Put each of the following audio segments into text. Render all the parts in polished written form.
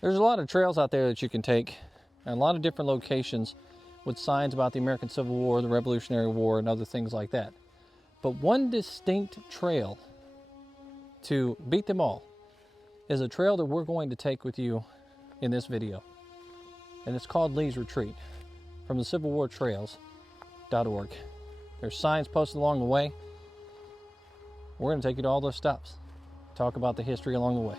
There's a lot of trails out there that you can take, and a lot of different locations with signs about the American Civil War, the Revolutionary War, and other things like that. But one distinct trail to beat them all is a trail that we're going to take with you in this video. And it's called Lee's Retreat from the CivilWarTrails.org. There's signs posted along the way. We're going to take you to all those stops, talk about the history along the way.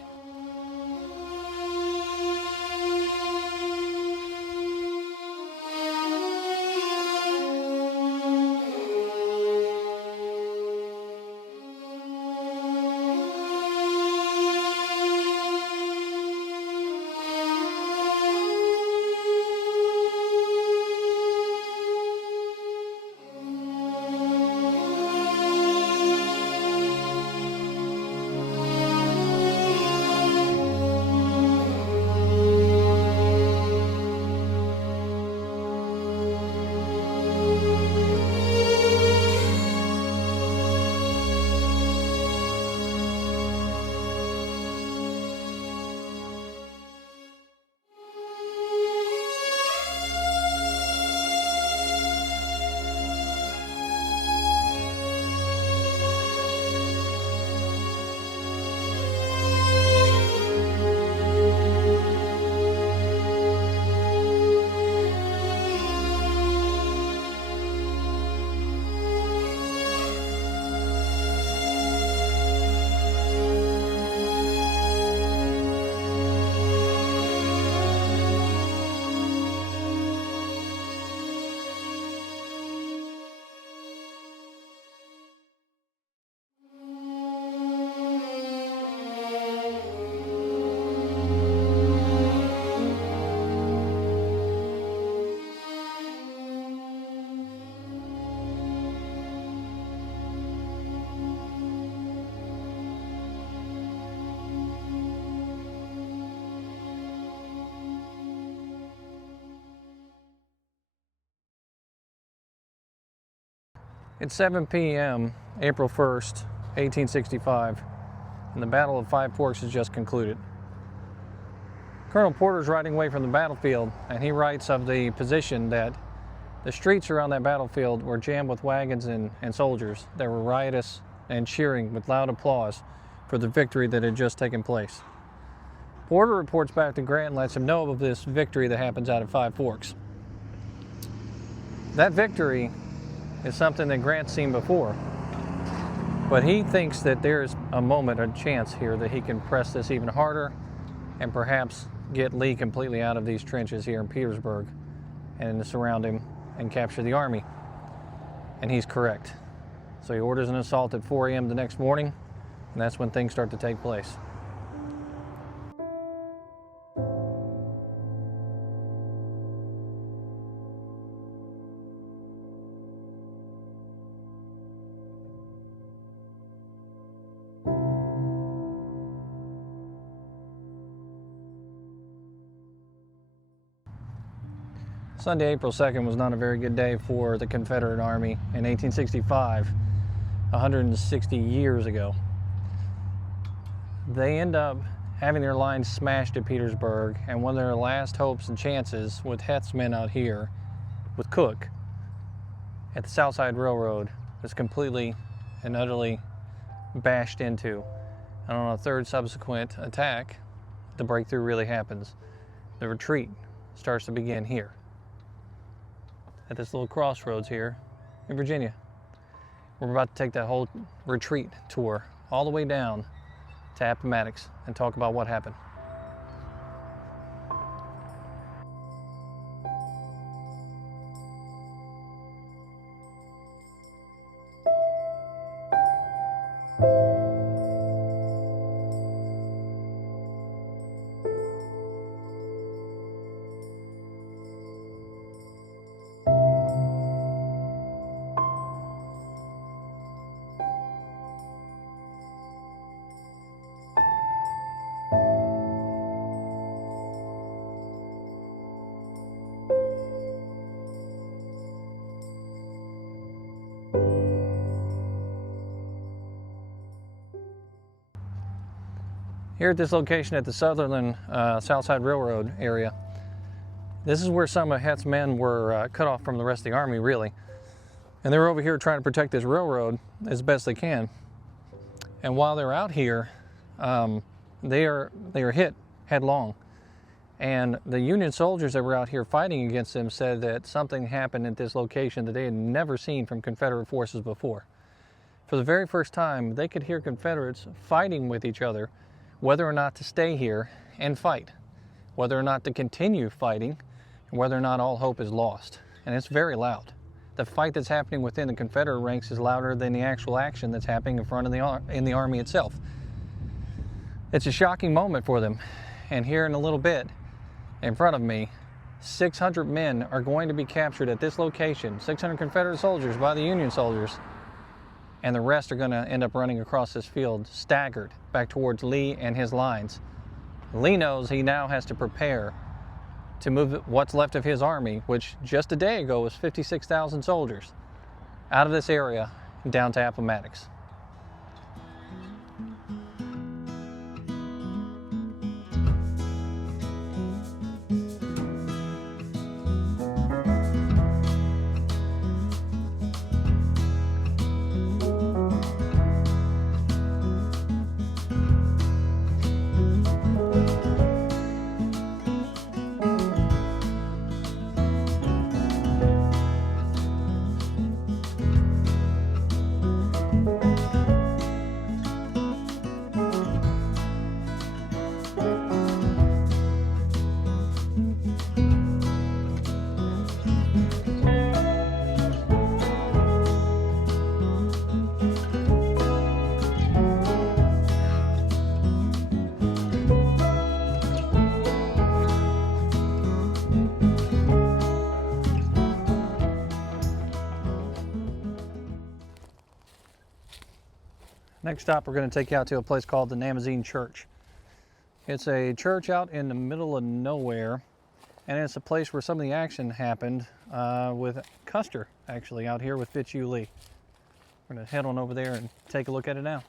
It's 7 p.m., April 1st, 1865, and the Battle of Five Forks has just concluded. Colonel Porter's riding away from the battlefield, and he writes of the position that the streets around that battlefield were jammed with wagons and soldiers that were riotous and cheering with loud applause for the victory that had just taken place. Porter reports back to Grant and lets him know of this victory that happens out at Five Forks. That victory is something that Grant's seen before, but he thinks that there's a moment, a chance here that he can press this even harder and perhaps get Lee completely out of these trenches here in Petersburg and surround him and capture the army. And he's correct. So he orders an assault at 4 a.m. the next morning, and that's when things start to take place. Sunday, April 2nd was not a very good day for the Confederate Army in 1865, 160 years ago. They end up having their lines smashed at Petersburg, and one of their last hopes and chances with Heth's men out here, with Cook, at the Southside Railroad, is completely and utterly bashed into. And on a third subsequent attack, the breakthrough really happens. The retreat starts to begin here, at this little crossroads here in Virginia. We're about to take that whole retreat tour all the way down to Appomattox and talk about what happened. Here at this location at the Sutherland Southside Railroad area, this is where some of Het's men were cut off from the rest of the army, really. And they were over here trying to protect this railroad as best they can. And while they're out here, they are hit headlong. And the Union soldiers that were out here fighting against them said that something happened at this location that they had never seen from Confederate forces before. For the very first time, they could hear Confederates fighting with each other, whether or not to stay here and fight, whether or not to continue fighting, and whether or not all hope is lost. And it's very loud. The fight that's happening within the Confederate ranks is louder than the actual action that's happening in front of the army itself. It's a shocking moment for them. And here in a little bit, in front of me, 600 men are going to be captured at this location, 600 Confederate soldiers by the Union soldiers, and the rest are going to end up running across this field, staggered back towards Lee and his lines. Lee knows he now has to prepare to move what's left of his army, which just a day ago was 56,000 soldiers, out of this area down to Appomattox. Next stop, we're going to take you out to a place called the Namozine Church. It's a church out in the middle of nowhere, and it's a place where some of the action happened with Custer, actually, out here with Fitzhugh Lee. We're going to head on over there and take a look at it now.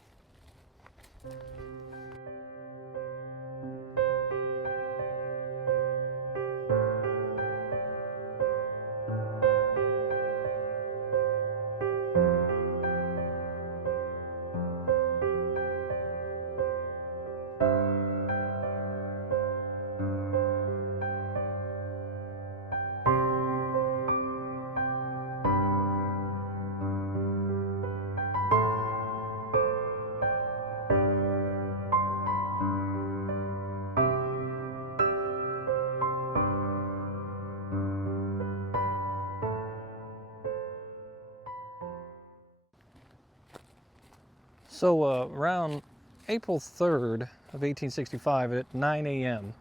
So around April 3rd of 1865 at 9 a.m.,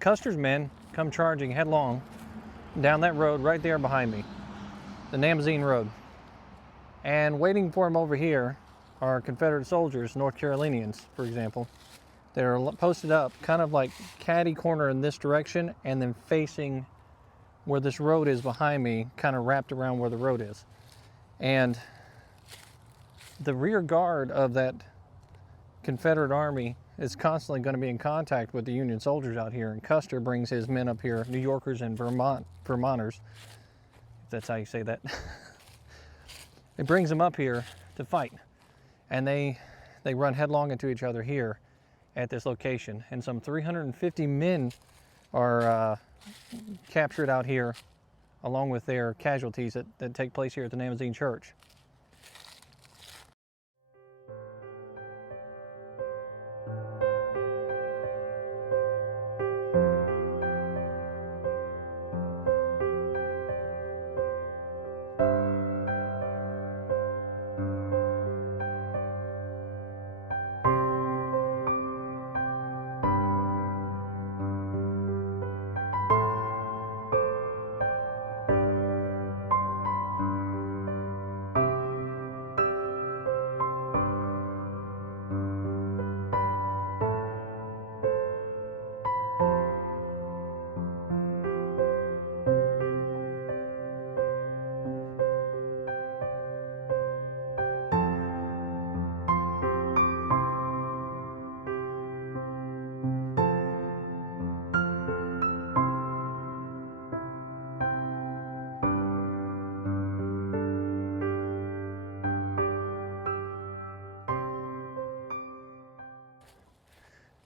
Custer's men come charging headlong down that road right there behind me, the Namozine Road. And waiting for him over here are Confederate soldiers, North Carolinians, for example. They're posted up kind of like catty corner in this direction and then facing where this road is behind me, kind of wrapped around where the road is. And the rear guard of that Confederate army is constantly going to be in contact with the Union soldiers out here, and Custer brings his men up here, New Yorkers and Vermonters, if that's how you say that. He brings them up here to fight, and they run headlong into each other here at this location, and some 350 men are captured out here along with their casualties that take place here at the Namozine Church.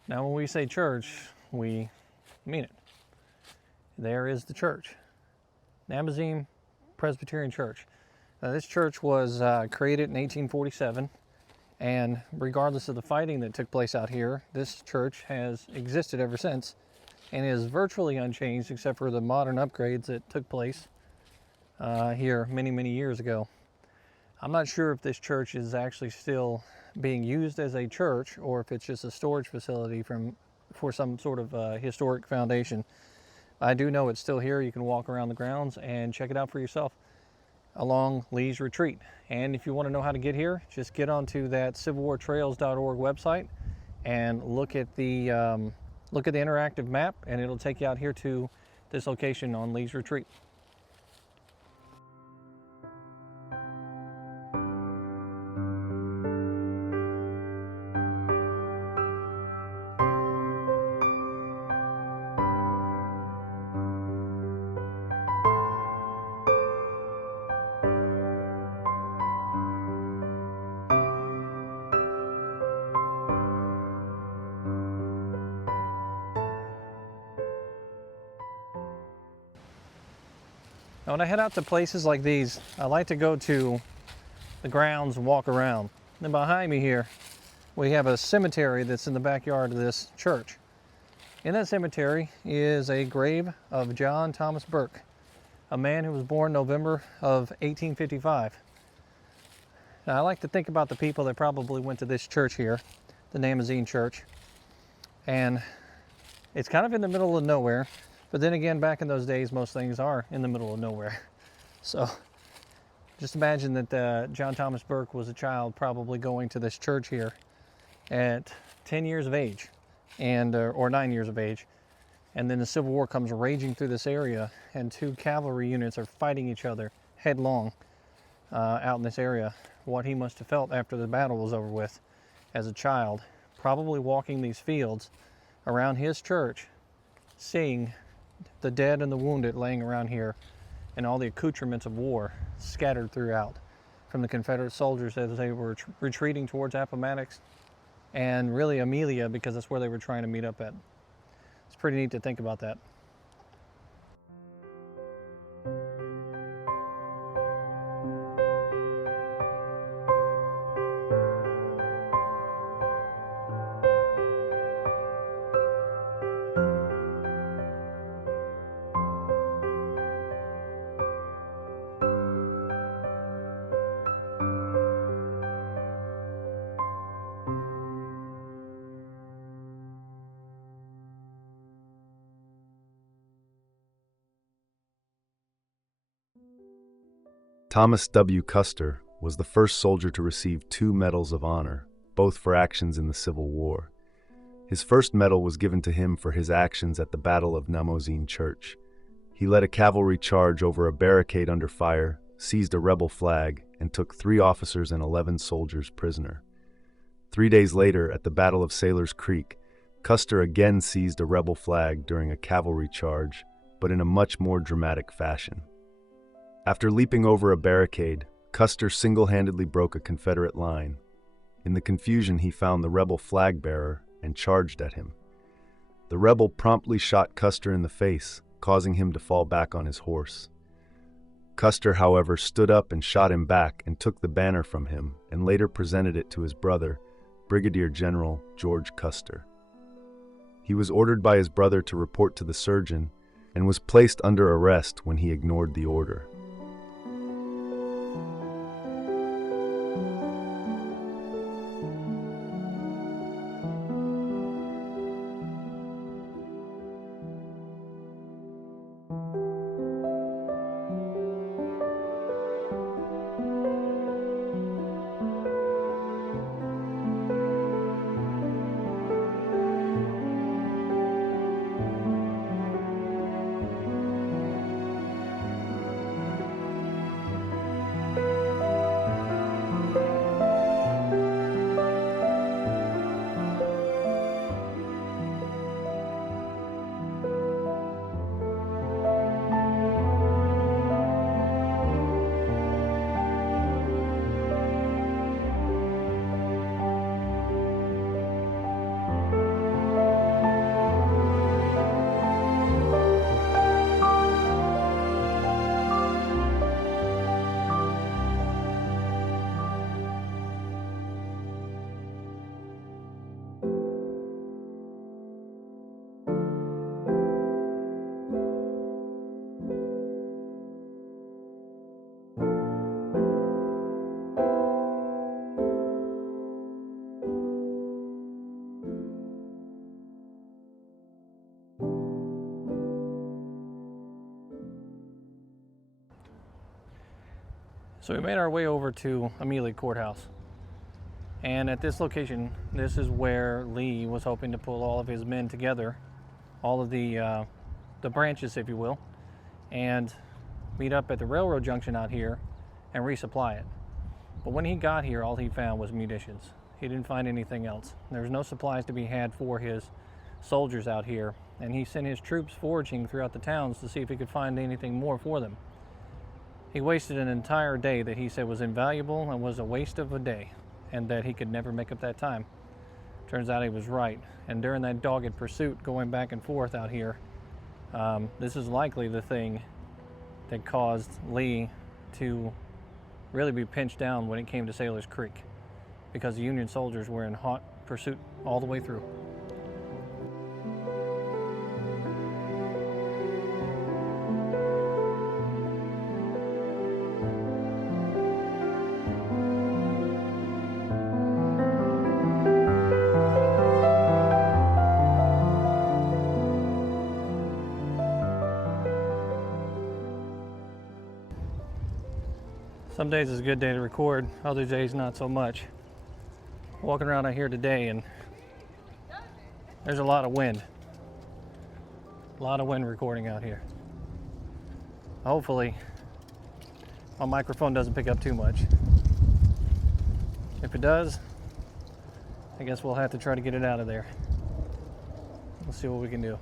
Now, when we say church, we mean it. There is the church, Namozine Presbyterian Church. Now, this church was created in 1847, and regardless of the fighting that took place out here, this church has existed ever since and is virtually unchanged except for the modern upgrades that took place here many, many years ago. I'm not sure if this church is actually still being used as a church or if it's just a storage facility for some sort of historic foundation. I do know it's still here. You can walk around the grounds and check it out for yourself along Lee's Retreat. And if you want to know how to get here, just get onto that civilwartrails.org website and look at the interactive map, and it'll take you out here to this location on Lee's Retreat. Now, when I head out to places like these, I like to go to the grounds and walk around. Then behind me here, we have a cemetery that's in the backyard of this church. In that cemetery is a grave of John Thomas Burke, a man who was born November of 1855. Now, I like to think about the people that probably went to this church here, the Namozine Church, and it's kind of in the middle of nowhere. But then again, back in those days, most things are in the middle of nowhere. So just imagine that John Thomas Burke was a child probably going to this church here at 10 years of age, and or 9 years of age. And then the Civil War comes raging through this area, and two cavalry units are fighting each other headlong out in this area. What he must have felt after the battle was over with as a child, probably walking these fields around his church, seeing the dead and the wounded laying around here, and all the accoutrements of war scattered throughout from the Confederate soldiers as they were retreating towards Appomattox and really Amelia, because that's where they were trying to meet up at. It's pretty neat to think about that. Thomas W. Custer was the first soldier to receive 2 medals of honor, both for actions in the Civil War. His first medal was given to him for his actions at the Battle of Namozine Church. He led a cavalry charge over a barricade under fire, seized a rebel flag, and took 3 officers and 11 soldiers prisoner. 3 days later, at the Battle of Sailor's Creek, Custer again seized a rebel flag during a cavalry charge, but in a much more dramatic fashion. After leaping over a barricade, Custer single-handedly broke a Confederate line. In the confusion, he found the rebel flag bearer and charged at him. The rebel promptly shot Custer in the face, causing him to fall back on his horse. Custer, however, stood up and shot him back and took the banner from him, and later presented it to his brother, Brigadier General George Custer. He was ordered by his brother to report to the surgeon and was placed under arrest when he ignored the order. So we made our way over to Amelia Courthouse. And at this location, this is where Lee was hoping to pull all of his men together, all of the branches, if you will, and meet up at the railroad junction out here and resupply it. But when he got here, all he found was munitions. He didn't find anything else. There was no supplies to be had for his soldiers out here, and he sent his troops foraging throughout the towns to see if he could find anything more for them. He wasted an entire day that he said was invaluable and was a waste of a day, and that he could never make up that time. Turns out he was right, and during that dogged pursuit going back and forth out here, this is likely the thing that caused Lee to really be pinched down when it came to Sailor's Creek, because the Union soldiers were in hot pursuit all the way through. Some days is a good day to record, other days not so much. Walking around out here today and there's a lot of wind. A lot of wind recording out here. Hopefully my microphone doesn't pick up too much. If it does, I guess we'll have to try to get it out of there. We'll see what we can do.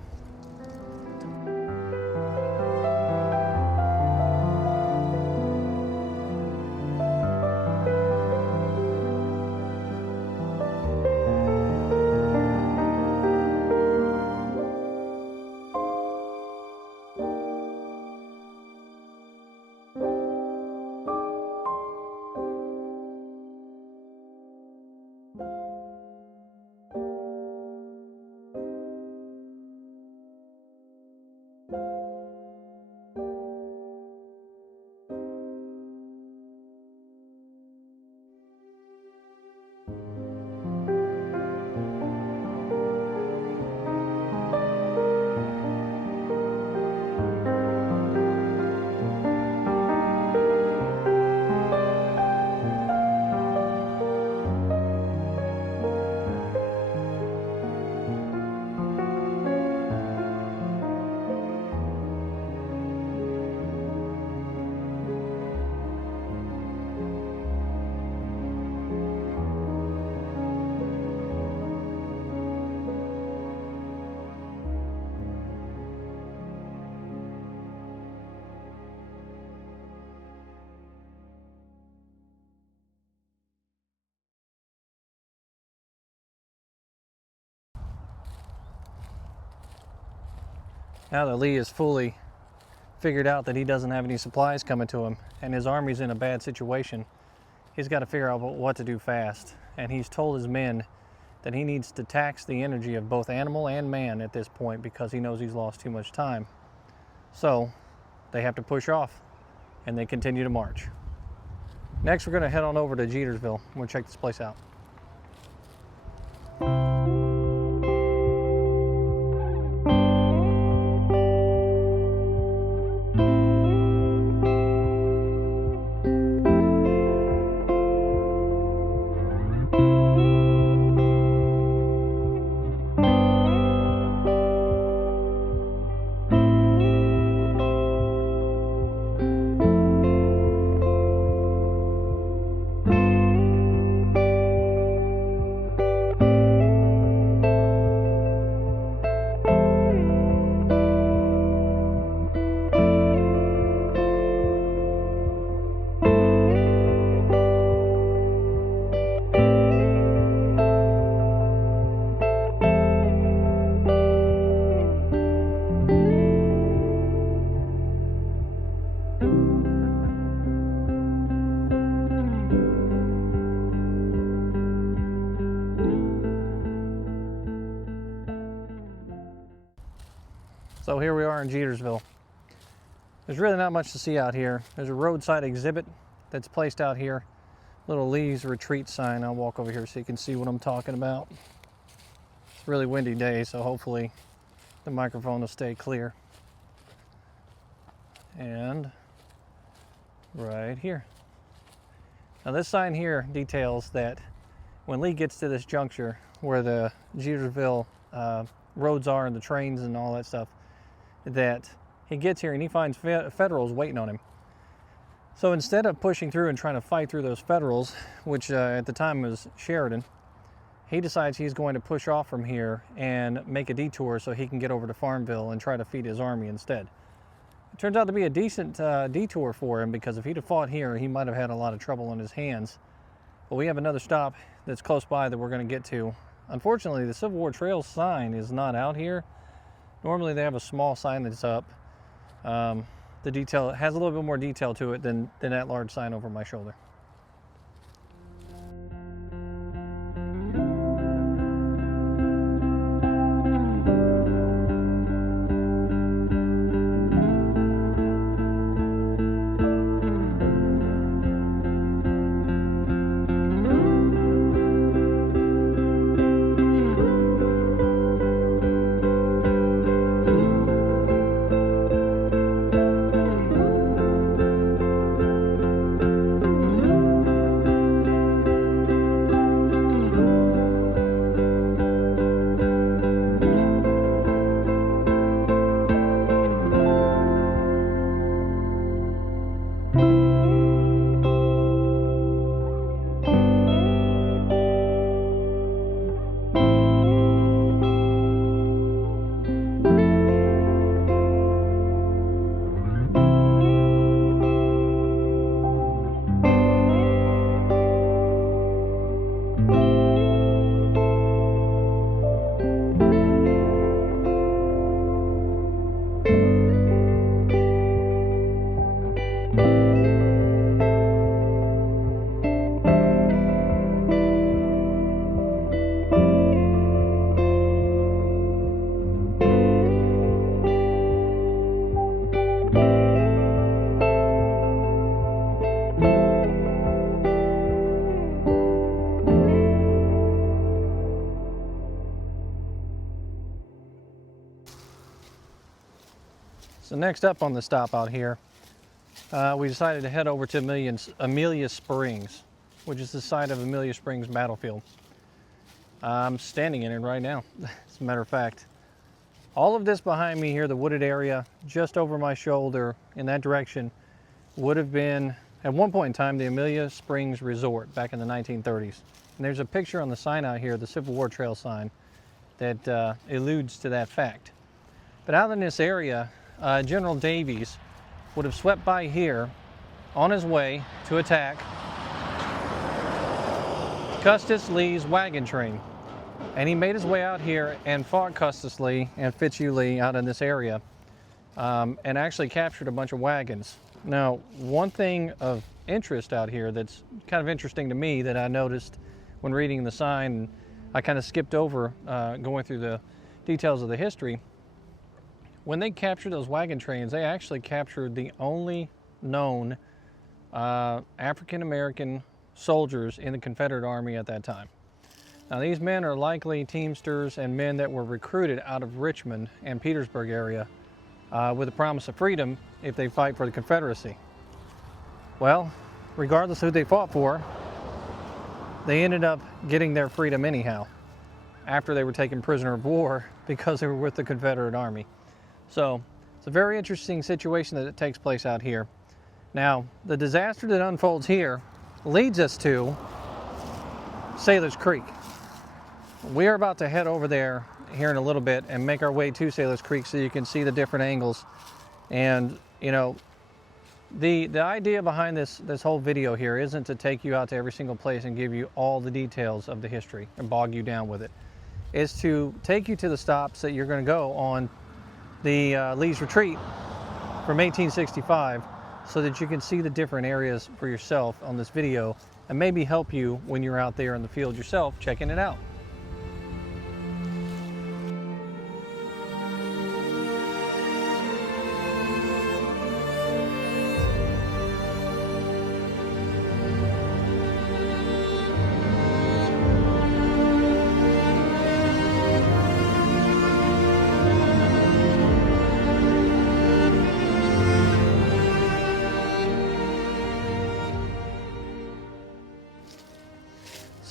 Now that Lee is fully figured out that he doesn't have any supplies coming to him and his army's in a bad situation, he's got to figure out what to do fast. And he's told his men that he needs to tax the energy of both animal and man at this point because he knows he's lost too much time. So they have to push off and they continue to march. Next, we're going to head on over to Jetersville. We'll check this place out. So here we are in Jetersville. There's really not much to see out here. There's a roadside exhibit that's placed out here. Little Lee's retreat sign. I'll walk over here so you can see what I'm talking about. It's a really windy day, so hopefully the microphone will stay clear. And right here. Now this sign here details that when Lee gets to this juncture where the Jetersville roads are and the trains and all that stuff, that he gets here and he finds Federals waiting on him. So instead of pushing through and trying to fight through those Federals, which at the time was Sheridan, he decides he's going to push off from here and make a detour so he can get over to Farmville and try to feed his army instead. It turns out to be a decent detour for him, because if he'd have fought here, he might have had a lot of trouble on his hands. But we have another stop that's close by that we're going to get to. Unfortunately, the Civil War Trail sign is not out here. Normally they have a small sign that's up. The detail has a little bit more detail to it than that large sign over my shoulder. So next up on the stop out here, we decided to head over to Amelia Springs, which is the site of Amelia Springs battlefield. I'm standing in it right now, as a matter of fact. All of this behind me here, the wooded area just over my shoulder in that direction, would have been, at one point in time, the Amelia Springs Resort back in the 1930s. And there's a picture on the sign out here, the Civil War Trail sign, that alludes to that fact. But out in this area, General Davies would have swept by here on his way to attack Custis Lee's wagon train. And he made his way out here and fought Custis Lee and Fitzhugh Lee out in this area, and actually captured a bunch of wagons. Now, one thing of interest out here that's kind of interesting to me that I noticed when reading the sign, I kind of skipped over going through the details of the history. When they captured those wagon trains, they actually captured the only known African-American soldiers in the Confederate Army at that time. Now, these men are likely Teamsters and men that were recruited out of Richmond and Petersburg area with the promise of freedom if they fight for the Confederacy. Well, regardless of who they fought for, they ended up getting their freedom anyhow after they were taken prisoner of war because they were with the Confederate Army. So it's a very interesting situation that takes place out here. Now, the disaster that unfolds here leads us to Sailor's Creek. We are about to head over there here in a little bit and make our way to Sailor's Creek so you can see the different angles. And, you know, the idea behind this whole video here isn't to take you out to every single place and give you all the details of the history and bog you down with it. It's to take you to the stops that you're going to go on the Lee's Retreat from 1865 so that you can see the different areas for yourself on this video and maybe help you when you're out there in the field yourself checking it out.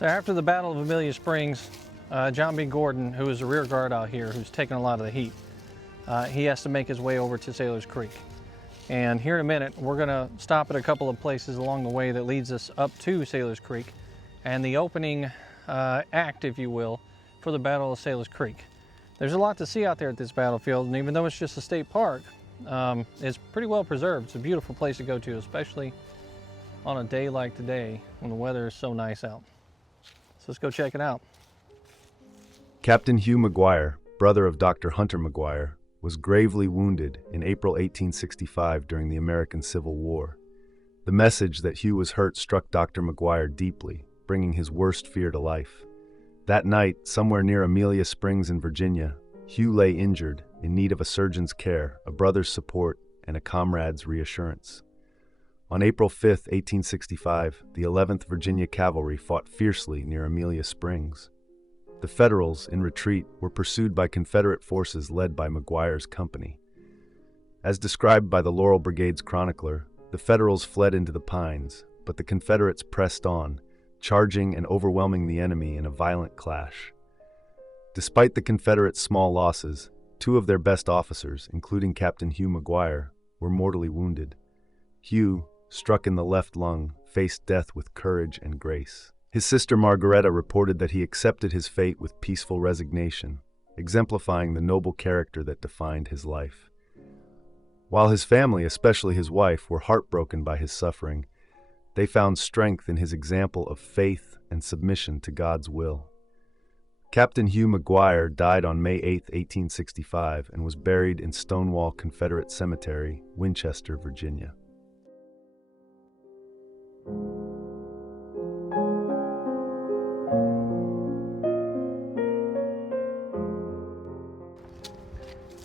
So after the Battle of Amelia Springs, John B. Gordon, who is a rear guard out here, who's taking a lot of the heat, he has to make his way over to Sailor's Creek. And here in a minute, we're gonna stop at a couple of places along the way that leads us up to Sailor's Creek and the opening act, if you will, for the Battle of Sailor's Creek. There's a lot to see out there at this battlefield, and even though it's just a state park, it's pretty well preserved. It's a beautiful place to go to, especially on a day like today when the weather is so nice out. So let's go check it out. Captain Hugh Maguire, brother of Dr. Hunter Maguire, was gravely wounded in April 1865 during the American Civil War. The message that Hugh was hurt struck Dr. Maguire deeply, bringing his worst fear to life. That night, somewhere near Amelia Springs in Virginia, Hugh lay injured, in need of a surgeon's care, a brother's support, and a comrade's reassurance. On April 5, 1865, the 11th Virginia Cavalry fought fiercely near Amelia Springs. The Federals, in retreat, were pursued by Confederate forces led by Maguire's company. As described by the Laurel Brigade's chronicler, the Federals fled into the pines, but the Confederates pressed on, charging and overwhelming the enemy in a violent clash. Despite the Confederates' small losses, 2 of their best officers, including Captain Hugh Maguire, were mortally wounded. Hugh, struck in the left lung, faced death with courage and grace. His sister Margaretta reported that he accepted his fate with peaceful resignation, exemplifying the noble character that defined his life. While his family, especially his wife, were heartbroken by his suffering, they found strength in his example of faith and submission to God's will. Captain Hugh Maguire died on May 8, 1865, and was buried in Stonewall Confederate Cemetery, Winchester, Virginia.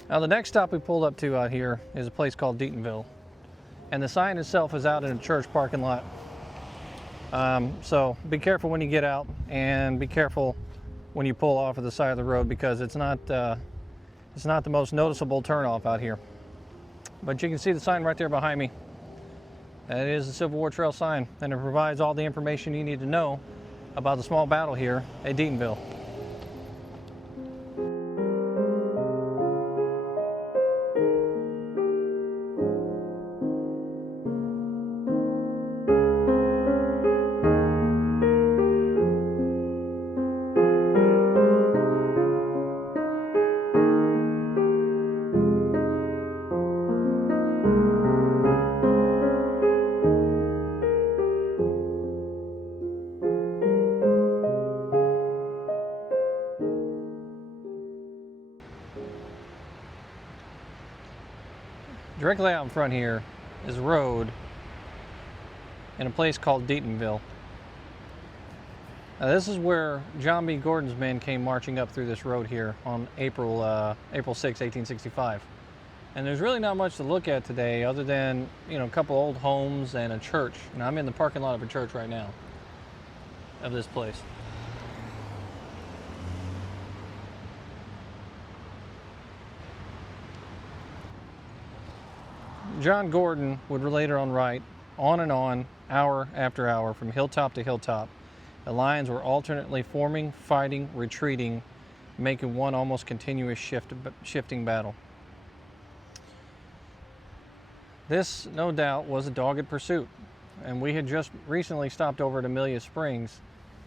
Now the next stop we pulled up to out here is a place called Deatonville. And the sign itself is out in a church parking lot. So be careful when you get out, and be careful when you pull off at the side of the road, because it's not the most noticeable turnoff out here. But you can see the sign right there behind me. That is the Civil War Trail sign, and it provides all the information you need to know about the small battle here at Deatonville. Directly out in front here is a road in a place called Deatonville. Now this is where John B. Gordon's men came marching up through this road here on April 6, 1865. And there's really not much to look at today other than, you know, a couple old homes and a church. And I'm in the parking lot of a church right now of this place. John Gordon would later on write, on and on, hour after hour, from hilltop to hilltop. The lines were alternately forming, fighting, retreating, making one almost continuous shifting battle. This, no doubt, was a dogged pursuit, and we had just recently stopped over at Amelia Springs,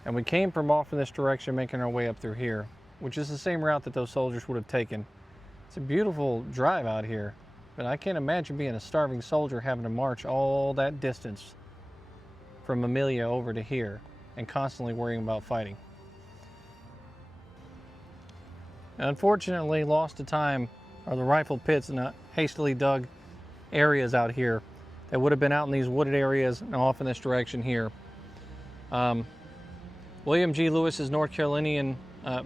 and we came from off in this direction, making our way up through here, which is the same route that those soldiers would have taken. It's a beautiful drive out here. But I can't imagine being a starving soldier having to march all that distance from Amelia over to here and constantly worrying about fighting. Unfortunately, lost to time are the rifle pits and the hastily dug areas out here that would have been out in these wooded areas and off in this direction here. William G. Lewis's North Carolinian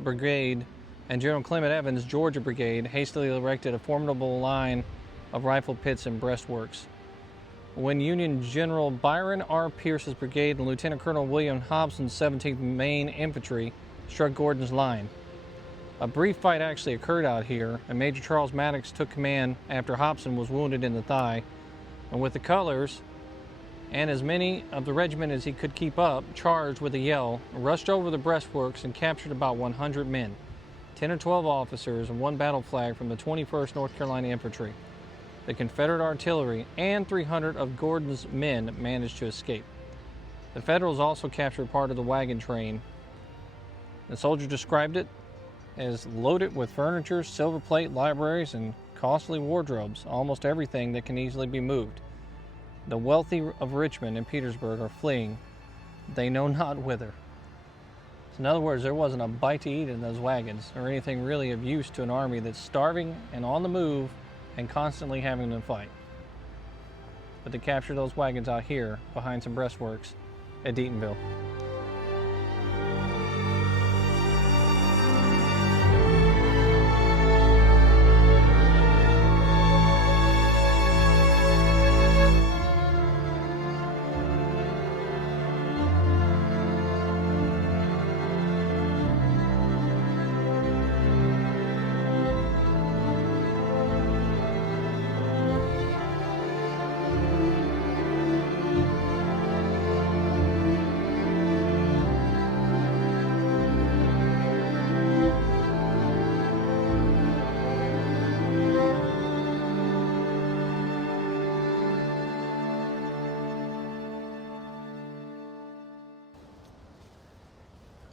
Brigade and General Clement Evans' Georgia Brigade hastily erected a formidable line of rifle pits and breastworks. When Union General Byron R. Pierce's brigade and Lieutenant Colonel William Hobson's 17th Maine Infantry struck Gordon's line. A brief fight actually occurred out here, and Major Charles Maddox took command after Hobson was wounded in the thigh, and with the colors and as many of the regiment as he could keep up charged with a yell, rushed over the breastworks and captured about 100 men, 10 or 12 officers, and 1 battle flag from the 21st North Carolina Infantry. The Confederate artillery and 300 of Gordon's men managed to escape. The Federals also captured part of the wagon train. The soldier described it as loaded with furniture, silver plate, libraries, and costly wardrobes, almost everything that can easily be moved. The wealthy of Richmond and Petersburg are fleeing, they know not whither. So in other words, there wasn't a bite to eat in those wagons, or anything really of use to an army that's starving and on the move and constantly having to fight. But they captured those wagons out here behind some breastworks at Deatonville.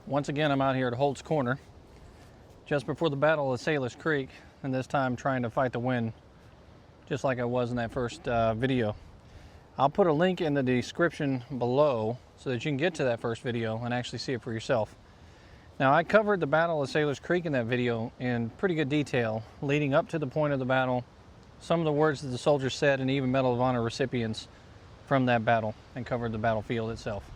Once again, I'm out here at Holt's Corner, just before the Battle of Sailor's Creek, and this time trying to fight the wind, just like I was in that first video. I'll put a link in the description below so that you can get to that first video and actually see it for yourself. Now, I covered the Battle of Sailor's Creek in that video in pretty good detail, leading up to the point of the battle, some of the words that the soldiers said, and even Medal of Honor recipients from that battle, and covered the battlefield itself.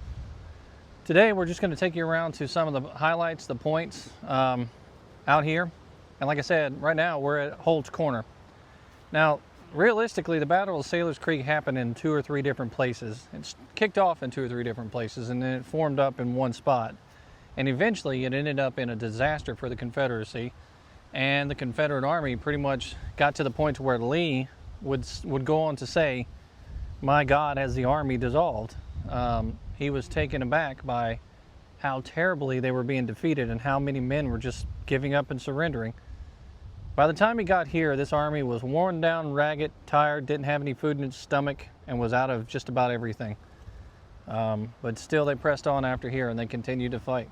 Today, we're just going to take you around to some of the highlights, the points out here. And like I said, right now we're at Holt's Corner. Now, realistically, the Battle of Sailor's Creek happened in 2 or 3 different places. It's kicked off in 2 or 3 different places, and then it formed up in one spot. And eventually, it ended up in a disaster for the Confederacy. And the Confederate Army pretty much got to the point to where Lee would go on to say, "My God, has the Army dissolved?" He was taken aback by how terribly they were being defeated and how many men were just giving up and surrendering. By the time he got here, this army was worn down, ragged, tired, didn't have any food in its stomach, and was out of just about everything. But still, they pressed on after here, and they continued to fight.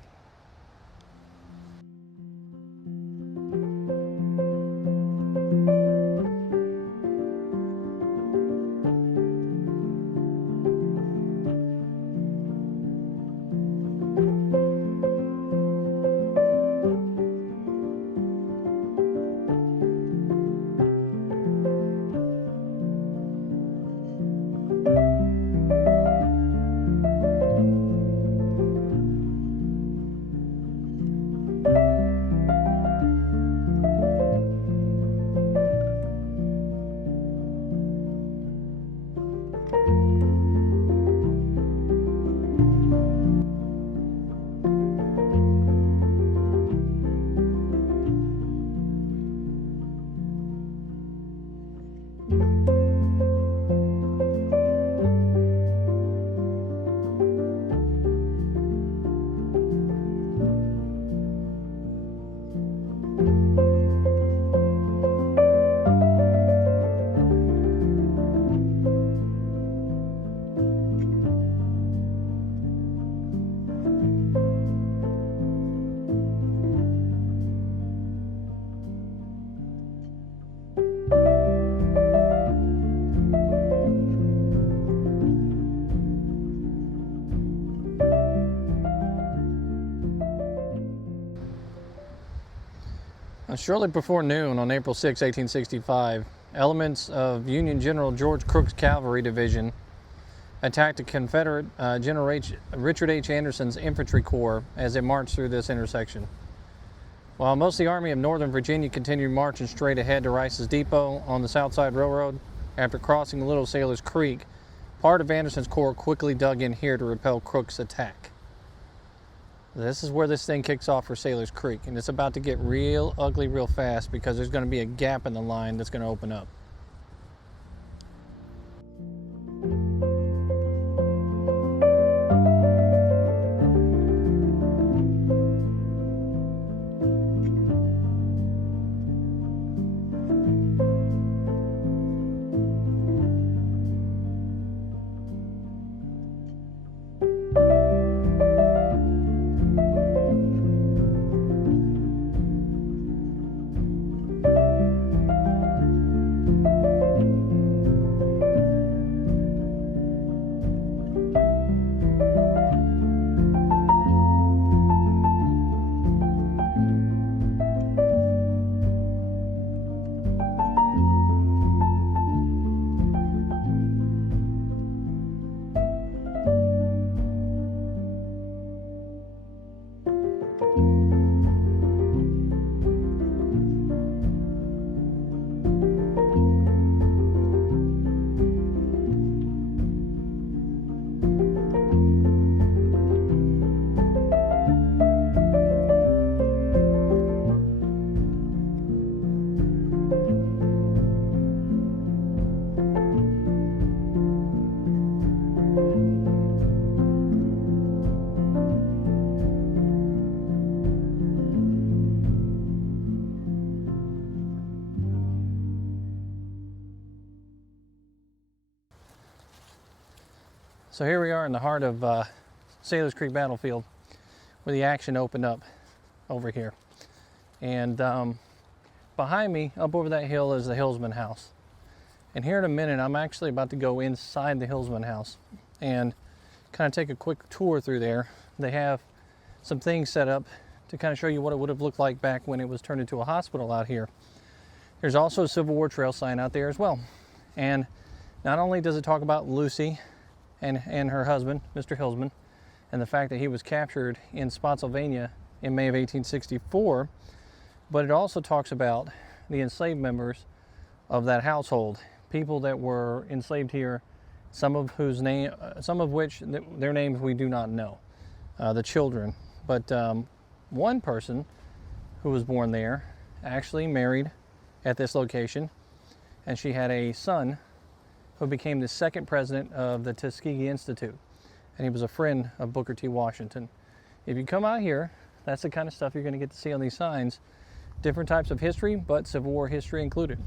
Shortly before noon on April 6, 1865, elements of Union General George Crook's Cavalry Division attacked a Confederate General Richard H. Anderson's Infantry Corps as it marched through this intersection. While most of the Army of Northern Virginia continued marching straight ahead to Rice's Depot on the Southside Railroad, after crossing the Little Sailor's Creek, part of Anderson's corps quickly dug in here to repel Crook's attack. This is where this thing kicks off for Sailor's Creek, and it's about to get real ugly real fast because there's going to be a gap in the line that's going to open up. So here we are in the heart of Sailors Creek Battlefield, where the action opened up over here. And behind me, up over that hill, is the Hillsman House. And here in a minute, I'm actually about to go inside the Hillsman House and kind of take a quick tour through there. They have some things set up to kind of show you what it would have looked like back when it was turned into a hospital out here. There's also a Civil War trail sign out there as well. And not only does it talk about Lucy and her husband, Mr. Hillsman, and the fact that he was captured in Spotsylvania in May of 1864, but it also talks about the enslaved members of that household, people that were enslaved here, some of which their names we do not know, the children. But one person who was born there actually married at this location, and she had a son who became the second president of the Tuskegee Institute, and he was a friend of Booker T. Washington. If you come out here, that's the kind of stuff you're going to get to see on these signs. Different types of history, but Civil War history included.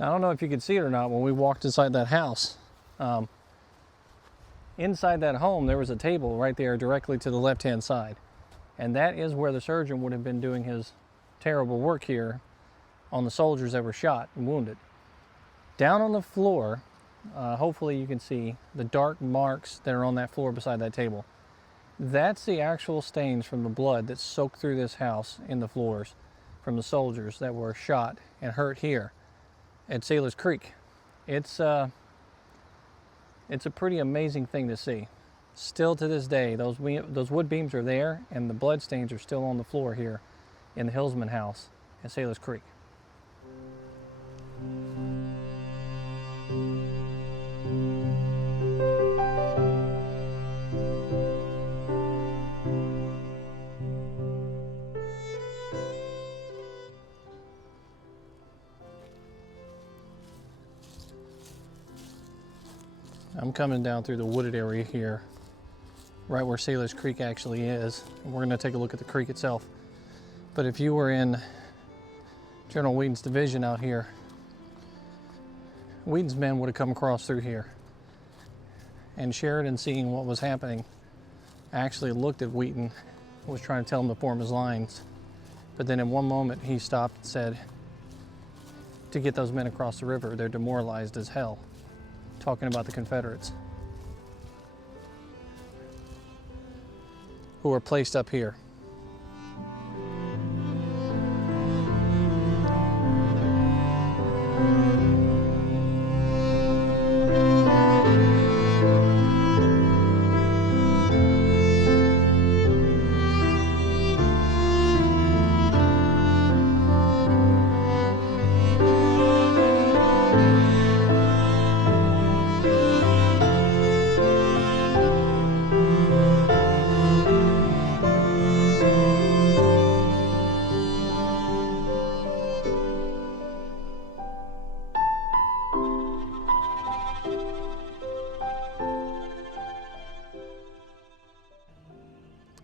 Now, I don't know if you could see it or not when we walked inside that house. Inside that home, there was a table right there directly to the left-hand side. And that is where the surgeon would have been doing his terrible work here on the soldiers that were shot and wounded. Down on the floor, hopefully you can see the dark marks that are on that floor beside that table. That's the actual stains from the blood that soaked through this house in the floors from the soldiers that were shot and hurt here at Sailors Creek. It's a pretty amazing thing to see. Still to this day, those wood beams are there, and the blood stains are still on the floor here in the Hillsman House at Sailors Creek. I'm coming down through the wooded area here, right where Sailors Creek actually is. And we're going to take a look at the creek itself. But if you were in General Wheaton's division out here, Wheaton's men would have come across through here. And Sheridan, seeing what was happening, actually looked at Wheaton, was trying to tell him to form his lines. But then in one moment he stopped and said, to get those men across the river, they're demoralized as hell. Talking about the Confederates who were placed up here.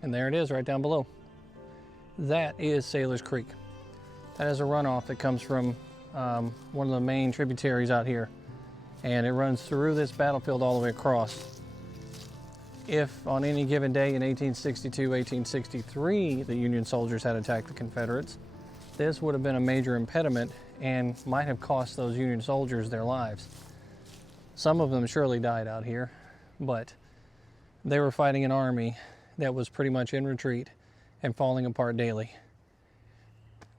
And there it is right down below. That is Sailors Creek. That is a runoff that comes from one of the main tributaries out here. And it runs through this battlefield all the way across. If on any given day in 1862, 1863, the Union soldiers had attacked the Confederates, this would have been a major impediment and might have cost those Union soldiers their lives. Some of them surely died out here, but they were fighting an army that was pretty much in retreat and falling apart daily.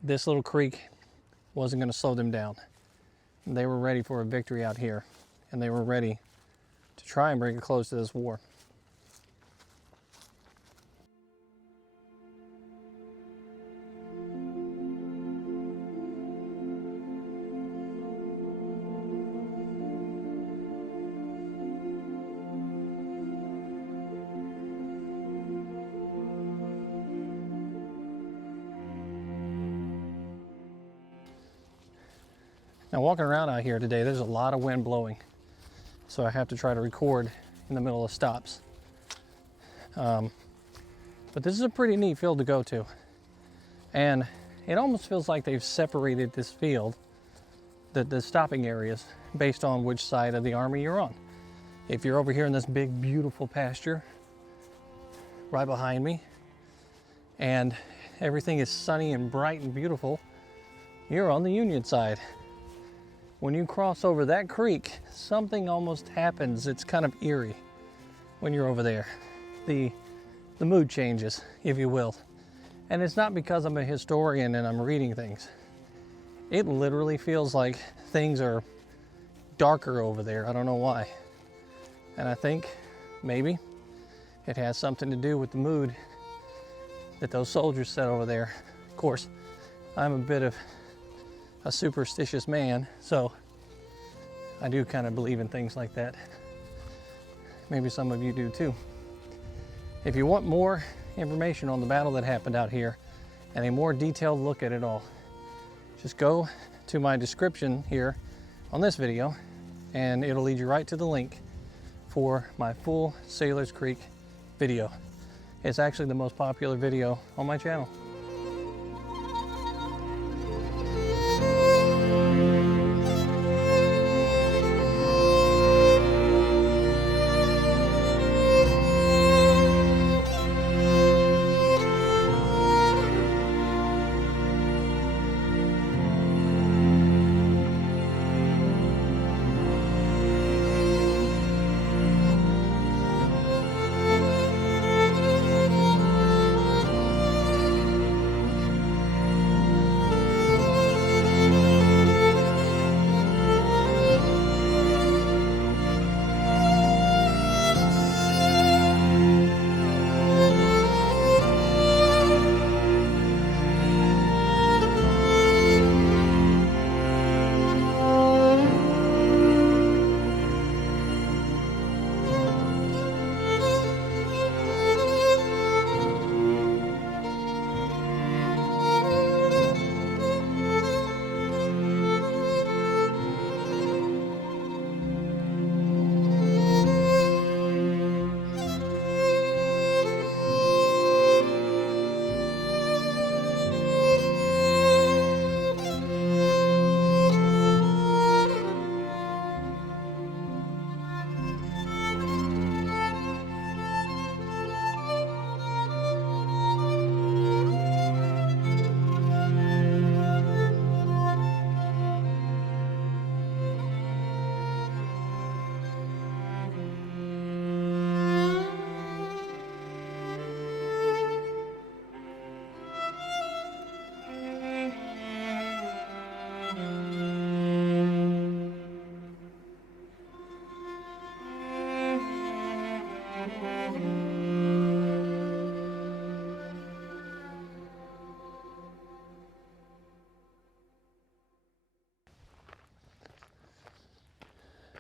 This little creek wasn't going to slow them down. They were ready for a victory out here, and they were ready to try and bring a close to this war. Now, walking around out here today, there's a lot of wind blowing, so I have to try to record in the middle of stops. But this is a pretty neat field to go to, and it almost feels like they've separated this field, the stopping areas, based on which side of the army you're on. If you're over here in this big, beautiful pasture right behind me, and everything is sunny and bright and beautiful, you're on the Union side. When you cross over that creek, something almost happens. It's kind of eerie when you're over there. The mood changes, if you will. And it's not because I'm a historian and I'm reading things. It literally feels like things are darker over there. I don't know why. And I think maybe it has something to do with the mood that those soldiers set over there. Of course, I'm a bit of a superstitious man, so I do kind of believe in things like that. Maybe some of you do too. If you want more information on the battle that happened out here and a more detailed look at it all, just go to my description here on this video and it'll lead you right to the link for my full Sailors Creek video. It's actually the most popular video on my channel.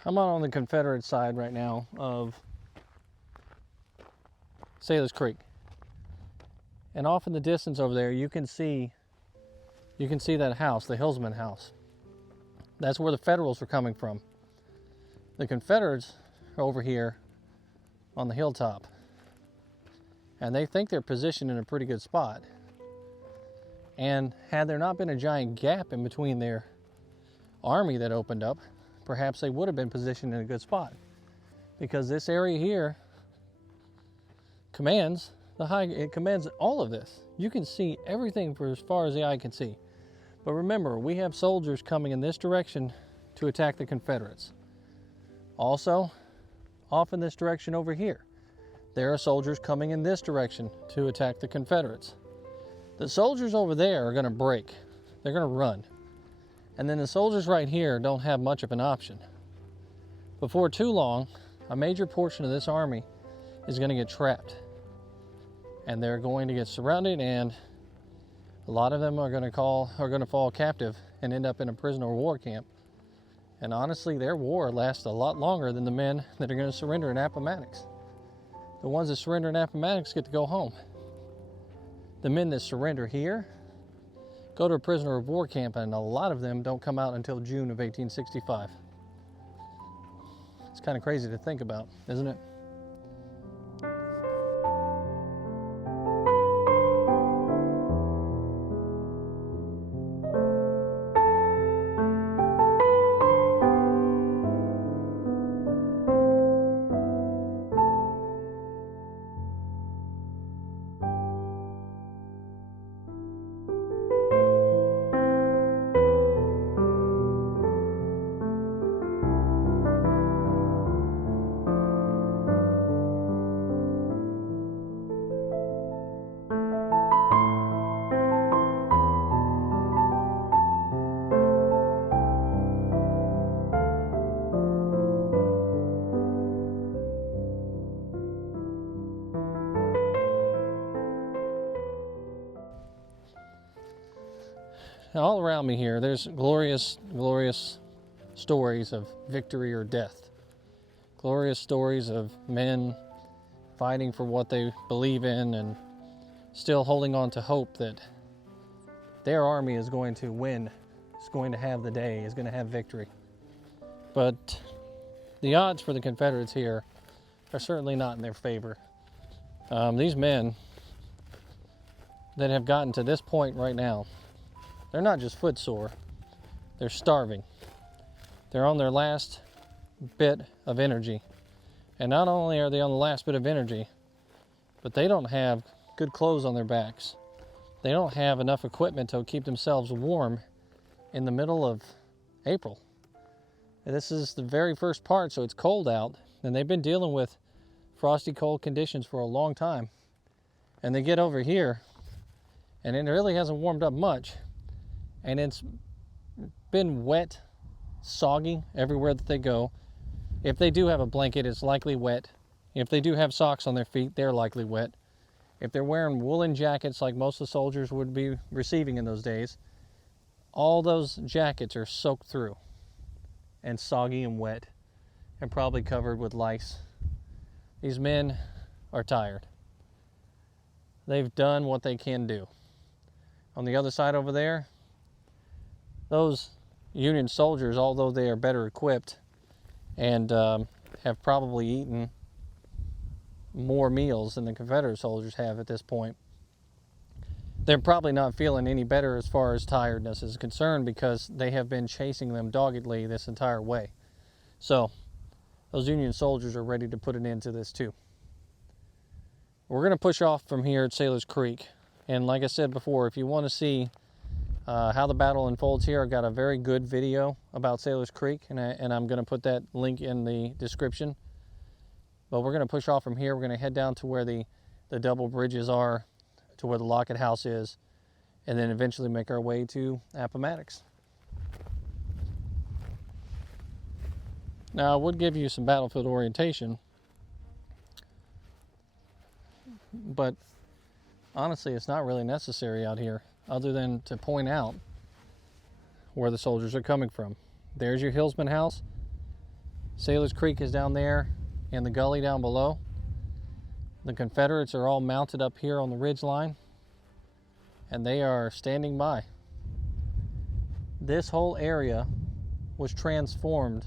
I'm on the Confederate side right now of Sailor's Creek. And off in the distance over there, you can see that house, the Hillsman House. That's where the Federals were coming from. The Confederates are over here on the hilltop. And they think they're positioned in a pretty good spot. And had there not been a giant gap in between their army that opened up, perhaps they would have been positioned in a good spot. Because this area here commands it commands all of this. You can see everything for as far as the eye can see. But remember, we have soldiers coming in this direction to attack the Confederates. Also, off in this direction over here, there are soldiers coming in this direction to attack the Confederates. The soldiers over there are going to break. They're going to run. And then the soldiers right here don't have much of an option. Before too long, a major portion of this army is going to get trapped. And they're going to get surrounded, and a lot of them are going to fall captive and end up in a prisoner of war camp. And honestly, their war lasts a lot longer than the men that are going to surrender in Appomattox. The ones that surrender in Appomattox get to go home. The men that surrender here go to a prisoner of war camp, and a lot of them don't come out until June of 1865. It's kind of crazy to think about, isn't it? Now, all around me here, there's glorious, glorious stories of victory or death. Glorious stories of men fighting for what they believe in and still holding on to hope that their army is going to win, is going to have the day, is going to have victory. But the odds for the Confederates here are certainly not in their favor. These men that have gotten to this point right now, they're not just footsore, they're starving. They're on their last bit of energy. And not only are they on the last bit of energy, but they don't have good clothes on their backs. They don't have enough equipment to keep themselves warm in the middle of April. And this is the very first part, so it's cold out, and they've been dealing with frosty cold conditions for a long time. And they get over here, and it really hasn't warmed up much. And it's been wet, soggy everywhere that they go. If they do have a blanket, it's likely wet. If they do have socks on their feet, they're likely wet. If they're wearing woolen jackets like most of the soldiers would be receiving in those days, all those jackets are soaked through and soggy and wet and probably covered with lice. These men are tired. They've done what they can do. On the other side over there, those Union soldiers, although they are better equipped and have probably eaten more meals than the Confederate soldiers have at this point, they're probably not feeling any better as far as tiredness is concerned because they have been chasing them doggedly this entire way. So those Union soldiers are ready to put an end to this too. We're going to push off from here at Sailor's Creek. And like I said before, if you want to see how the battle unfolds here, I've got a very good video about Sailor's Creek, and I'm going to put that link in the description. But we're going to push off from here. We're going to head down to where the double bridges are, to where the Lockett House is, and then eventually make our way to Appomattox. Now, I would give you some battlefield orientation, but honestly, it's not really necessary out here, other than to point out where the soldiers are coming from. There's your Hillsman House. Sailor's Creek is down there in the gully down below. The Confederates are all mounted up here on the ridge line, and they are standing by. This whole area was transformed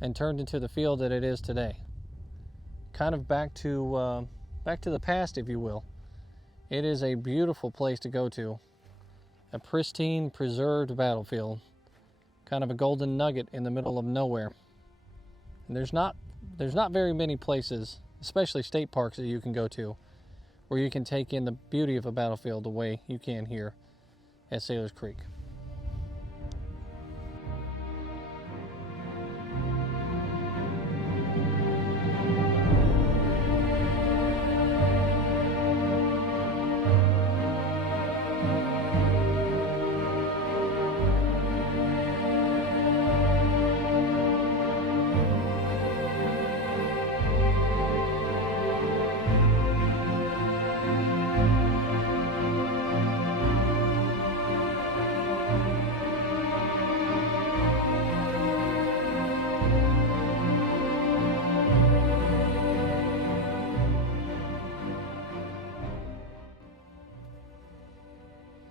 and turned into the field that it is today. Kind of back to the past, if you will. It is a beautiful place to go to. A pristine, preserved battlefield. Kind of a golden nugget in the middle of nowhere. And there's not very many places, especially state parks, that you can go to where you can take in the beauty of a battlefield the way you can here at Sailor's Creek.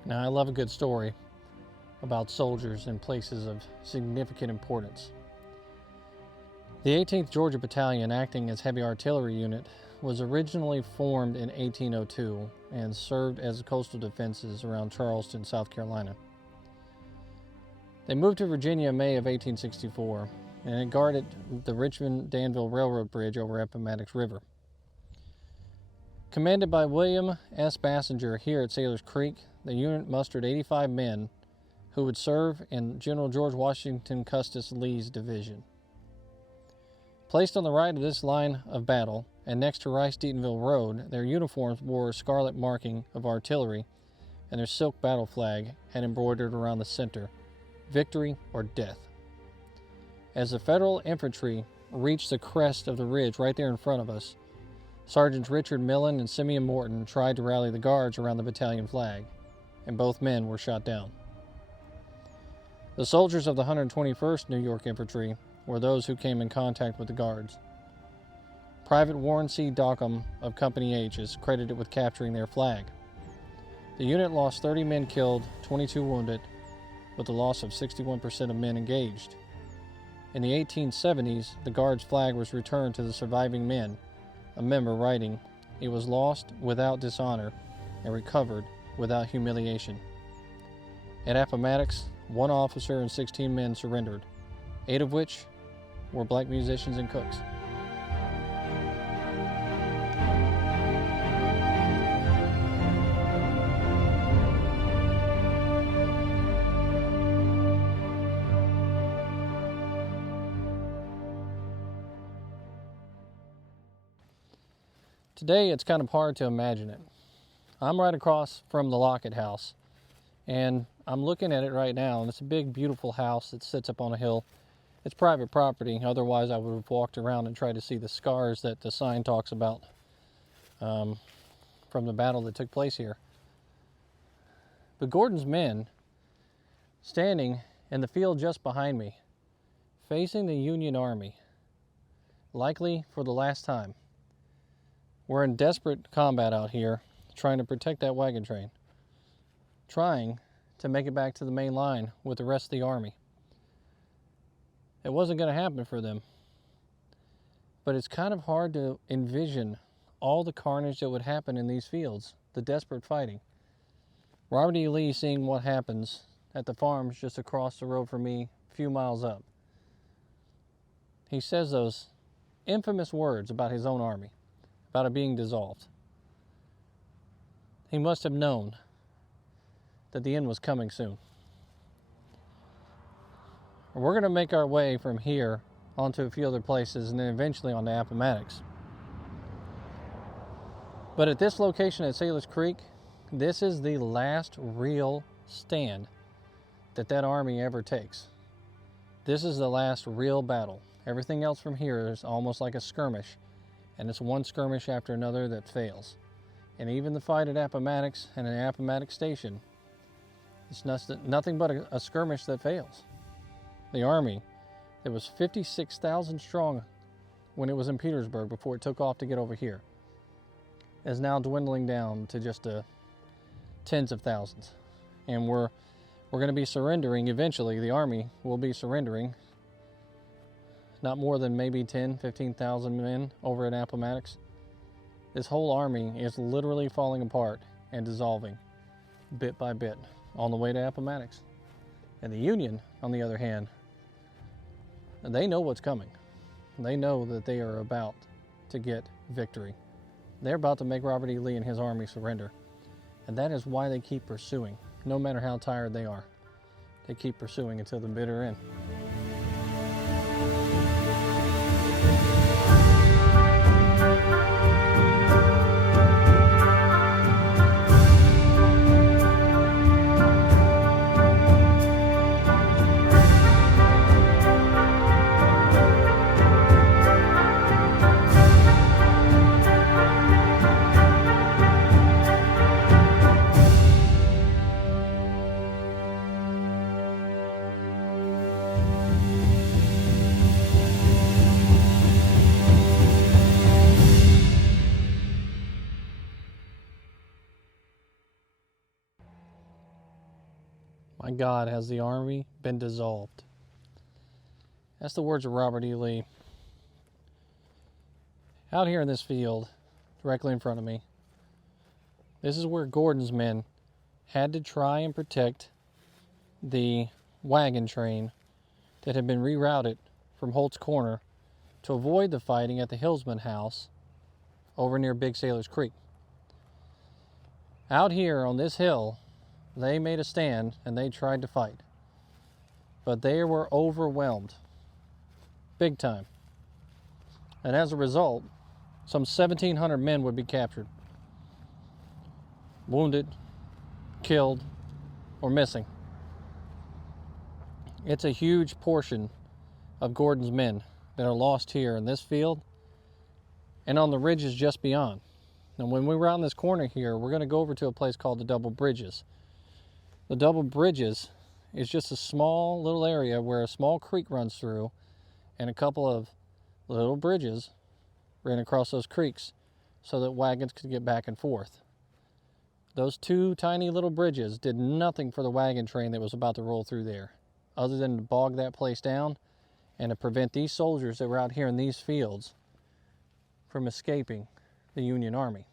Now, I love a good story about soldiers in places of significant importance. The 18th Georgia Battalion, acting as heavy artillery unit, was originally formed in 1802 and served as coastal defenses around Charleston, South Carolina. They moved to Virginia in May of 1864 and it guarded the Richmond-Danville Railroad Bridge over Appomattox River. Commanded by William S. Bassinger here at Sailor's Creek, the unit mustered 85 men who would serve in General George Washington Custis Lee's division. Placed on the right of this line of battle and next to Rice-Deatonville Road, their uniforms bore a scarlet marking of artillery, and their silk battle flag had embroidered around the center, "Victory or Death." As the Federal infantry reached the crest of the ridge right there in front of us, Sergeants Richard Millen and Simeon Morton tried to rally the guards around the battalion flag, and both men were shot down. The soldiers of the 121st New York Infantry were those who came in contact with the guards. Private Warren C. Dockham of Company H is credited with capturing their flag. The unit lost 30 men killed, 22 wounded, with the loss of 61% of men engaged. In the 1870s, the Guards' flag was returned to the surviving men, a member writing, "It was lost without dishonor and recovered without humiliation." At Appomattox, 1 officer and 16 men surrendered, 8 of which were black musicians and cooks. Today, it's kind of hard to imagine it. I'm right across from the Lockett House, and I'm looking at it right now, and it's a big, beautiful house that sits up on a hill. It's private property, otherwise I would have walked around and tried to see the scars that the sign talks about from the battle that took place here. But Gordon's men, standing in the field just behind me, facing the Union Army, likely for the last time. We're in desperate combat out here, trying to protect that wagon train, trying to make it back to the main line with the rest of the army. It wasn't going to happen for them, but it's kind of hard to envision all the carnage that would happen in these fields, the desperate fighting. Robert E. Lee, seeing what happens at the farms just across the road from me, a few miles up, he says those infamous words about his own army, about it being dissolved. He must have known that the end was coming soon. We're going to make our way from here onto a few other places and then eventually on to Appomattox. But at this location at Sailor's Creek, this is the last real stand that army ever takes. This is the last real battle. Everything else from here is almost like a skirmish, and it's one skirmish after another that fails. And even the fight at Appomattox and at Appomattox Station, it's nothing but a skirmish that fails. The Army It was 56,000 strong when it was in Petersburg before it took off to get over here. Is now dwindling down to just tens of thousands. And we're going to be surrendering eventually. The army will be surrendering. Not more than maybe 10, 15,000 men over at Appomattox. This whole army is literally falling apart and dissolving bit by bit on the way to Appomattox. And the Union, on the other hand, they know what's coming. They know that they are about to get victory. They're about to make Robert E. Lee and his army surrender. And that is why they keep pursuing, no matter how tired they are. They keep pursuing until the bitter end. My God, has the army been dissolved? That's the words of Robert E. Lee. Out here in this field, directly in front of me, this is where Gordon's men had to try and protect the wagon train that had been rerouted from Holt's Corner to avoid the fighting at the Hillsman House over near Big Sailor's Creek. Out here on this hill, they made a stand and they tried to fight. But they were overwhelmed. Big time. And as a result, some 1,700 men would be captured, wounded, killed, or missing. It's a huge portion of Gordon's men that are lost here in this field and on the ridges just beyond. And when we round this corner here, we're going to go over to a place called the Double Bridges. The Double Bridges is just a small little area where a small creek runs through and a couple of little bridges ran across those creeks so that wagons could get back and forth. Those two tiny little bridges did nothing for the wagon train that was about to roll through there, other than to bog that place down and to prevent these soldiers that were out here in these fields from escaping the Union Army.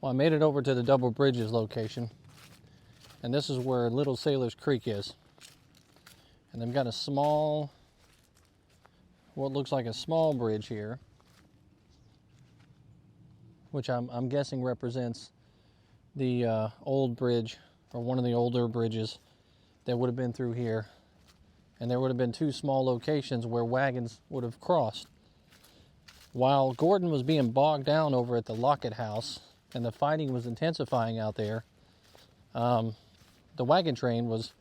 Well, I made it over to the Double Bridges location, and this is where Little Sailor's Creek is. And they've got a small, what looks like a small bridge here, which I'm guessing represents the old bridge, or one of the older bridges that would have been through here. And there would have been two small locations where wagons would have crossed. While Gordon was being bogged down over at the Lockett House, and the fighting was intensifying out there, the wagon train was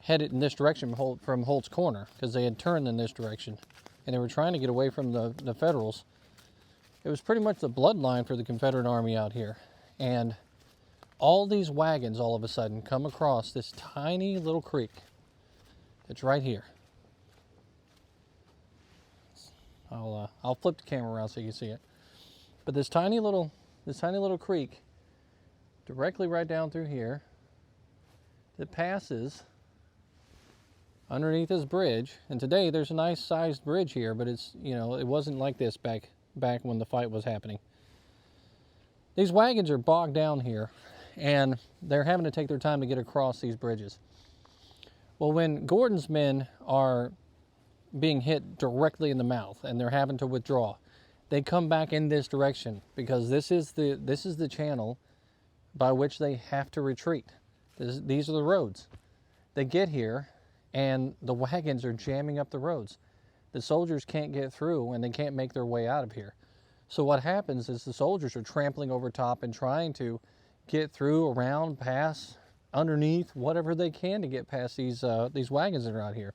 headed in this direction from Holt's Corner, because they had turned in this direction, and they were trying to get away from the Federals. It was pretty much the bloodline for the Confederate Army out here. And all these wagons all of a sudden come across this tiny little creek that's right here. I'll flip the camera around so you can see it. But this tiny little creek directly right down through here that passes underneath this bridge. And today there's a nice sized bridge here, but it's, it wasn't like this back when the fight was happening. These wagons are bogged down here, and they're having to take their time to get across these bridges. Well, when Gordon's men are being hit directly in the mouth and they're having to withdraw. They come back in this direction because this is the channel by which they have to retreat. These are the roads. They get here and the wagons are jamming up the roads. The soldiers can't get through and they can't make their way out of here. So what happens is the soldiers are trampling over top and trying to get through, around, past, underneath, whatever they can to get past these wagons that are out here.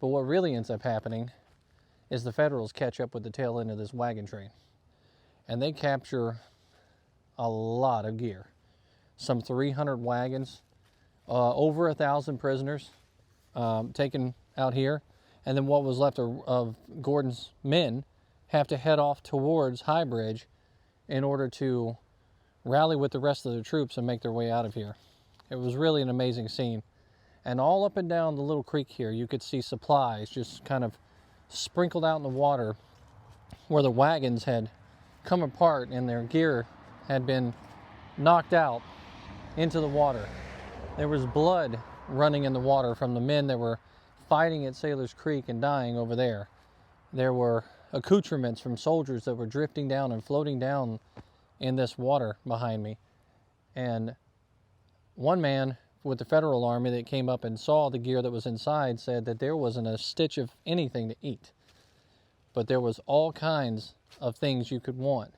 But what really ends up happening is the Federals catch up with the tail end of this wagon train. And they capture a lot of gear. Some 300 wagons, over 1,000 prisoners taken out here. And then what was left of Gordon's men have to head off towards High Bridge in order to rally with the rest of the troops and make their way out of here. It was really an amazing scene. And all up and down the little creek here, you could see supplies just kind of sprinkled out in the water where the wagons had come apart and their gear had been knocked out into the water. There was blood running in the water from the men that were fighting at Sailor's Creek and dying over there. There were accoutrements from soldiers that were drifting down and floating down in this water behind me. And one man with the Federal Army that came up and saw the gear that was inside said that there wasn't a stitch of anything to eat, but there was all kinds of things you could want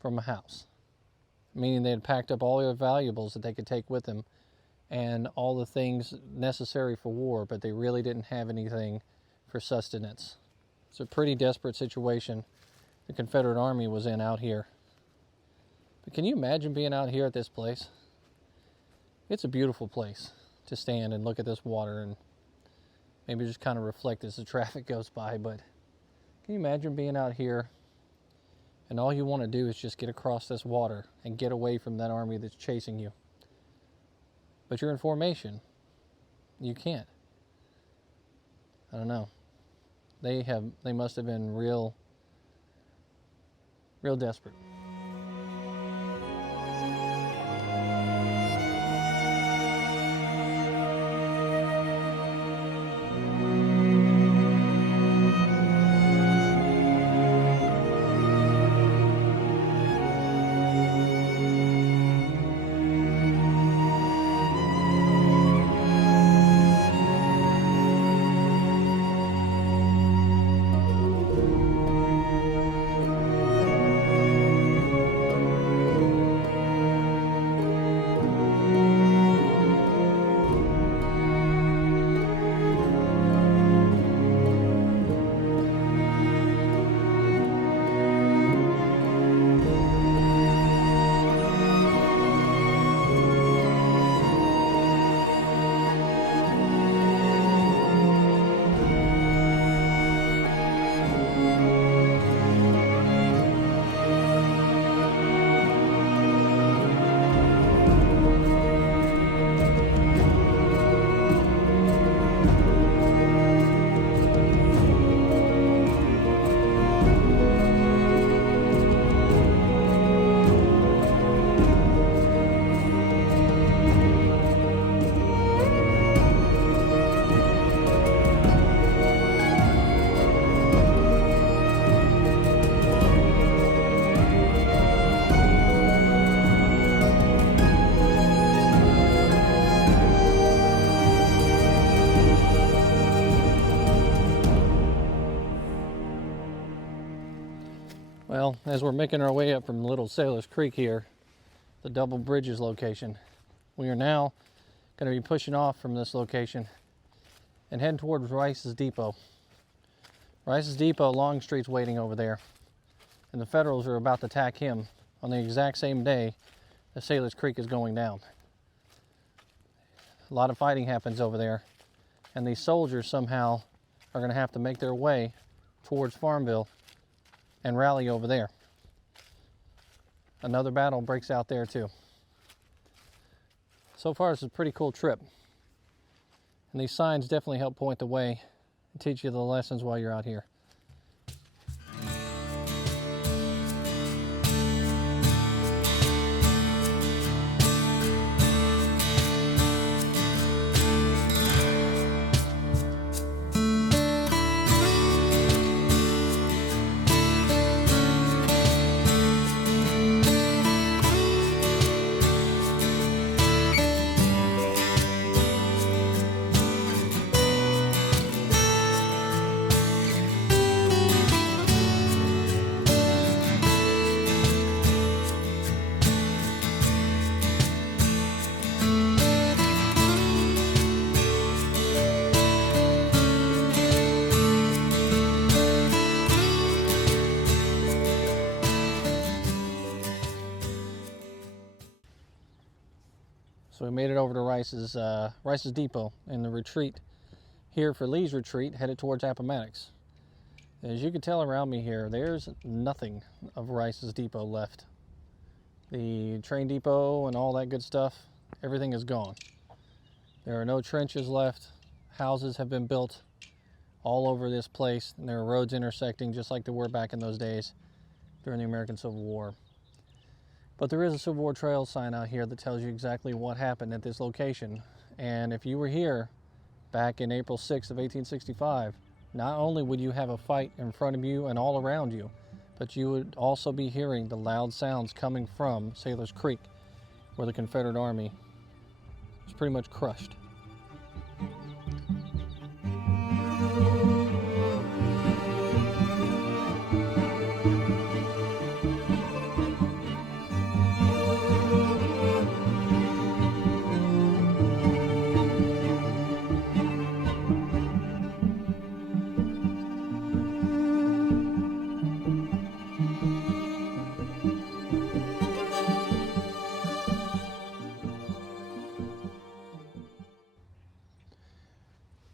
from a house, meaning they had packed up all their valuables that they could take with them and all the things necessary for war, but they really didn't have anything for sustenance. It's a pretty desperate situation the Confederate Army was in out here. But can you imagine being out here at this place? It's a beautiful place to stand and look at this water and maybe just kind of reflect as the traffic goes by. But can you imagine being out here and all you want to do is just get across this water and get away from that army that's chasing you? But you're in formation. You can't. I don't know. They must have been real desperate. Well, as we're making our way up from Little Sailor's Creek here, the Double Bridges location, we are now going to be pushing off from this location and heading towards Rice's Depot. Rice's Depot, Longstreet's waiting over there, and the Federals are about to attack him on the exact same day that Sailor's Creek is going down. A lot of fighting happens over there, and these soldiers somehow are going to have to make their way towards Farmville and rally over there. Another battle breaks out there too. So far, this is a pretty cool trip. And these signs definitely help point the way and teach you the lessons while you're out here. So we made it over to Rice's Depot in the retreat here for Lee's retreat, headed towards Appomattox. As you can tell around me here, there's nothing of Rice's Depot left. The train depot and all that good stuff, everything is gone. There are no trenches left. Houses have been built all over this place, and there are roads intersecting just like there were back in those days during the American Civil War. But there is a Civil War trail sign out here that tells you exactly what happened at this location. And if you were here back in April 6th of 1865, not only would you have a fight in front of you and all around you, but you would also be hearing the loud sounds coming from Sailor's Creek, where the Confederate Army was pretty much crushed.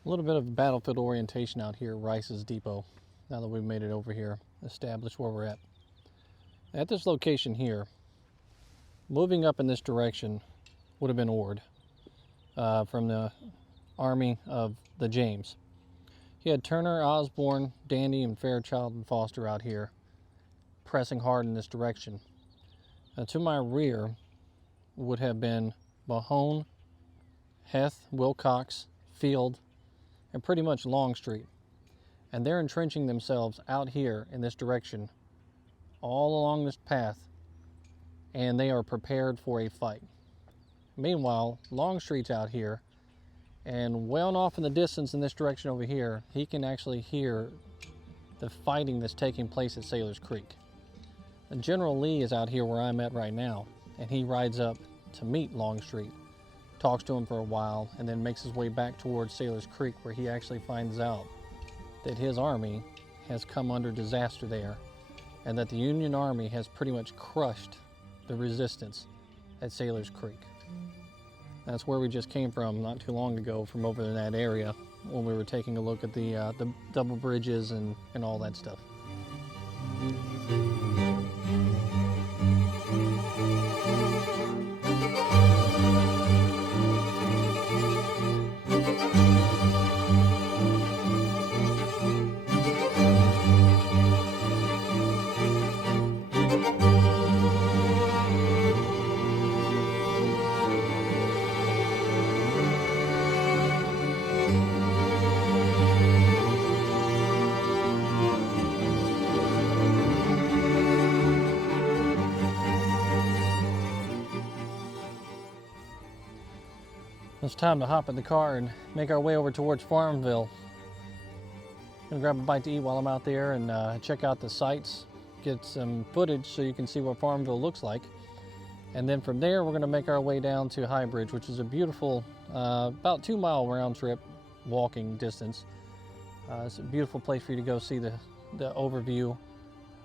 A little bit of battlefield orientation out here at Rice's Depot, now that we've made it over here, established where we're at. At this location here, moving up in this direction would have been Ord from the Army of the James. He had Turner, Osborne, Dandy, and Fairchild and Foster out here pressing hard in this direction. To my rear would have been Mahone, Heth, Wilcox, Field, and pretty much Longstreet. And they're entrenching themselves out here in this direction, all along this path, and they are prepared for a fight. Meanwhile, Longstreet's out here, and well off in the distance in this direction over here, he can actually hear the fighting that's taking place at Sailor's Creek. And General Lee is out here where I'm at right now, and he rides up to meet Longstreet, talks to him for a while, and then makes his way back towards Sailor's Creek, where he actually finds out that his army has come under disaster there, and that the Union Army has pretty much crushed the resistance at Sailor's Creek. That's where we just came from not too long ago, from over in that area, when we were taking a look at the double bridges and all that stuff. It's time to hop in the car and make our way over towards Farmville. I'm gonna grab a bite to eat while I'm out there and check out the sights, get some footage so you can see what Farmville looks like. And then from there, we're gonna make our way down to High Bridge, which is a beautiful, about 2 mile round trip walking distance. It's a beautiful place for you to go see the overview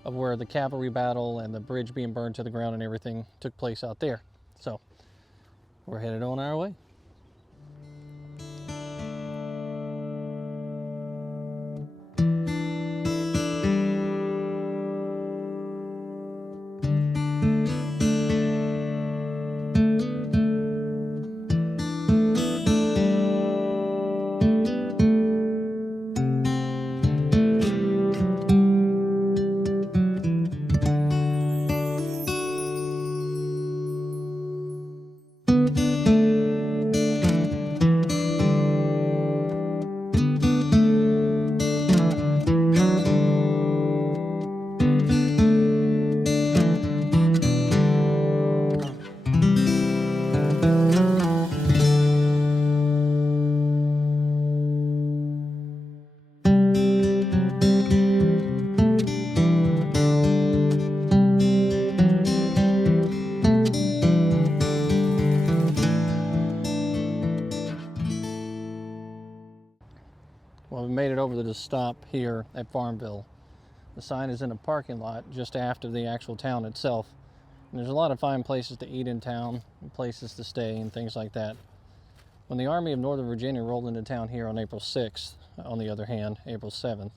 of where the cavalry battle and the bridge being burned to the ground and everything took place out there. So we're headed on our way. Well, we made it over to the stop here at Farmville. The sign is in a parking lot just after the actual town itself. And there's a lot of fine places to eat in town, and places to stay, and things like that. When the Army of Northern Virginia rolled into town here on April 6th, on the other hand, April 7th,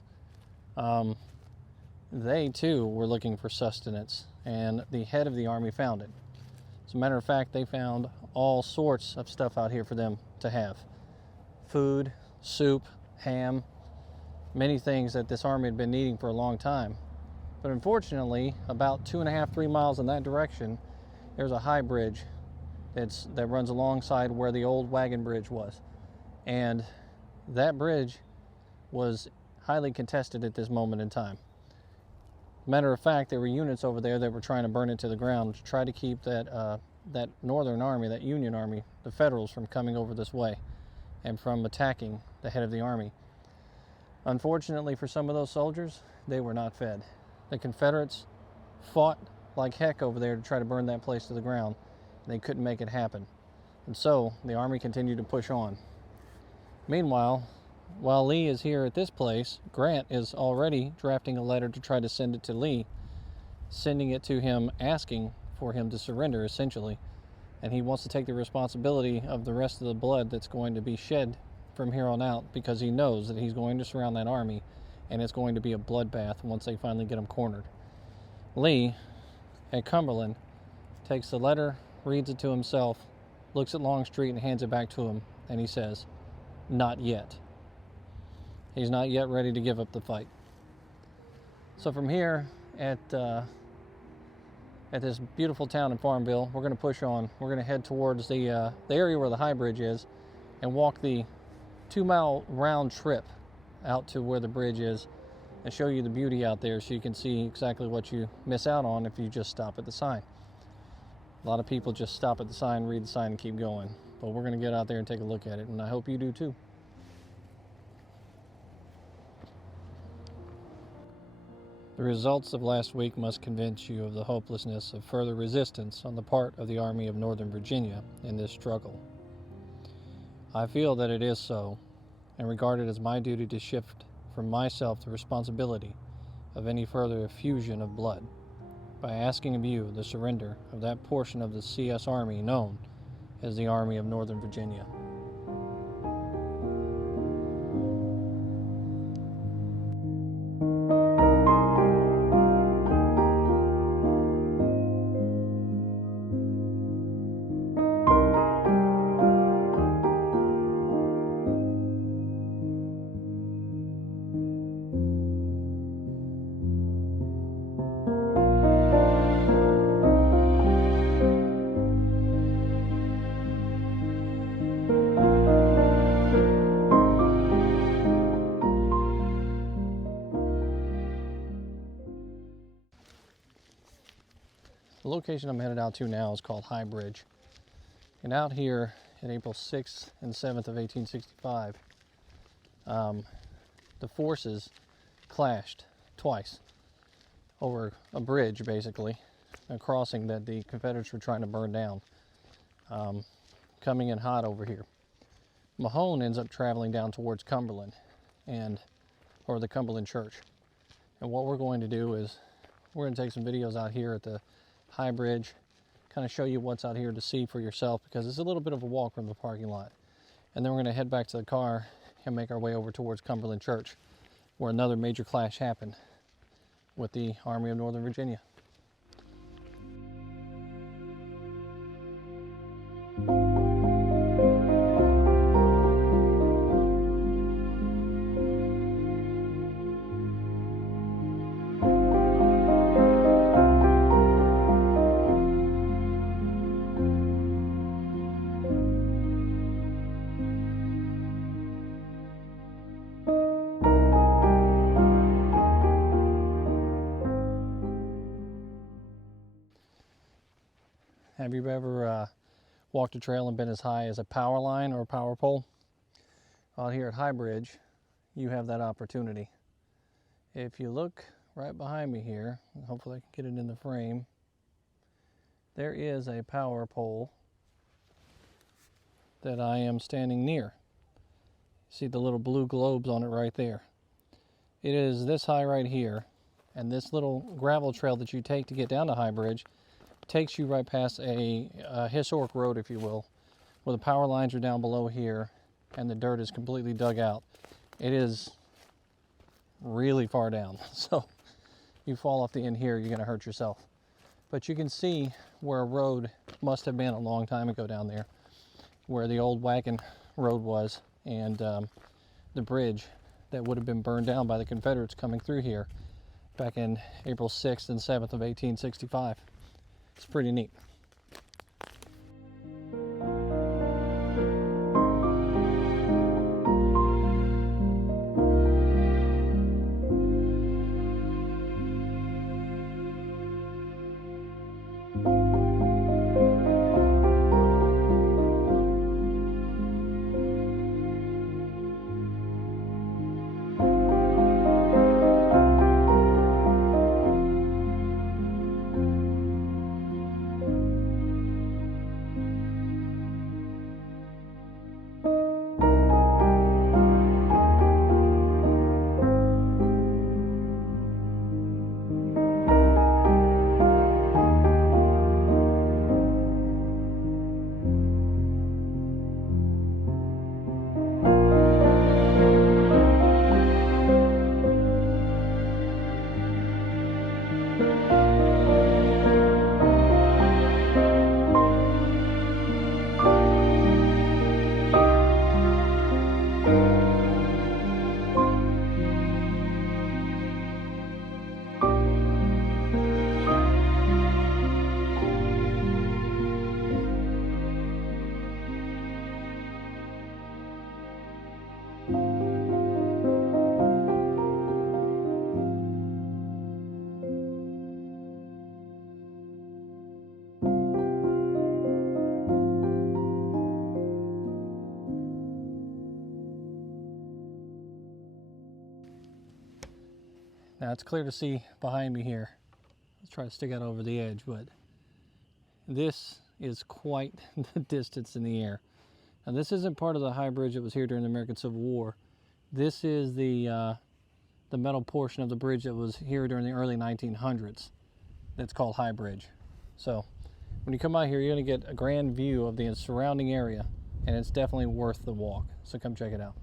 they too were looking for sustenance, and the head of the army found it. As a matter of fact, they found all sorts of stuff out here for them to have. Food, soup, ham, many things that this army had been needing for a long time. But unfortunately, about 2.5, 3 miles in that direction, there's a high bridge that runs alongside where the old wagon bridge was. And that bridge was highly contested at this moment in time. Matter of fact, there were units over there that were trying to burn it to the ground to try to keep that Northern Army, that Union Army, the Federals, from coming over this way and from attacking the head of the army. Unfortunately for some of those soldiers, they were not fed. The Confederates fought like heck over there to try to burn that place to the ground. They couldn't make it happen. And so the army continued to push on. Meanwhile, while Lee is here at this place, Grant is already drafting a letter to try to send it to Lee, sending it to him, asking for him to surrender, essentially. And he wants to take the responsibility of the rest of the blood that's going to be shed from here on out, because he knows that he's going to surround that army, and it's going to be a bloodbath once they finally get him cornered. Lee, at Cumberland, takes the letter, reads it to himself, looks at Longstreet and hands it back to him, and he says, "Not yet." He's not yet ready to give up the fight. So from here at this beautiful town in Farmville, we're going to push on. We're going to head towards the area where the high bridge is and walk the 2-mile round trip out to where the bridge is and show you the beauty out there, so you can see exactly what you miss out on if you just stop at the sign. A lot of people just stop at the sign, read the sign, and keep going. But we're going to get out there and take a look at it, and I hope you do too. The results of last week must convince you of the hopelessness of further resistance on the part of the Army of Northern Virginia in this struggle. I feel that it is so, and regard it as my duty to shift from myself the responsibility of any further effusion of blood by asking of you the surrender of that portion of the CS Army known as the Army of Northern Virginia. The location I'm headed out to now is called High Bridge. And out here in April 6th and 7th of 1865, the forces clashed twice over a bridge, basically, a crossing that the Confederates were trying to burn down, coming in hot over here. Mahone ends up traveling down towards Cumberland, or the Cumberland Church. And what we're going to do is we're going to take some videos out here at the High Bridge, kind of show you what's out here to see for yourself, because it's a little bit of a walk from the parking lot. And then we're going to head back to the car and make our way over towards Cumberland Church, where another major clash happened with the Army of Northern Virginia. Have you ever walked a trail and been as high as a power line or a power pole? Out here at High Bridge, you have that opportunity. If you look right behind me here, hopefully I can get it in the frame, there is a power pole that I am standing near. See the little blue globes on it right there. It is this high right here, and this little gravel trail that you take to get down to High Bridge takes you right past a historic road, if you will, where the power lines are down below here and the dirt is completely dug out. It is really far down, so you fall off the end here, you're going to hurt yourself. But you can see where a road must have been a long time ago down there, where the old wagon road was, and the bridge that would have been burned down by the Confederates coming through here back in April 6th and 7th of 1865. It's pretty neat. Now it's clear to see behind me here. Let's try to stick out over the edge, but this is quite the distance in the air. Now this isn't part of the high bridge that was here during the American Civil War. This is the metal portion of the bridge that was here during the early 1900s. That's called High Bridge. So when you come out here, you're going to get a grand view of the surrounding area, and it's definitely worth the walk. So come check it out.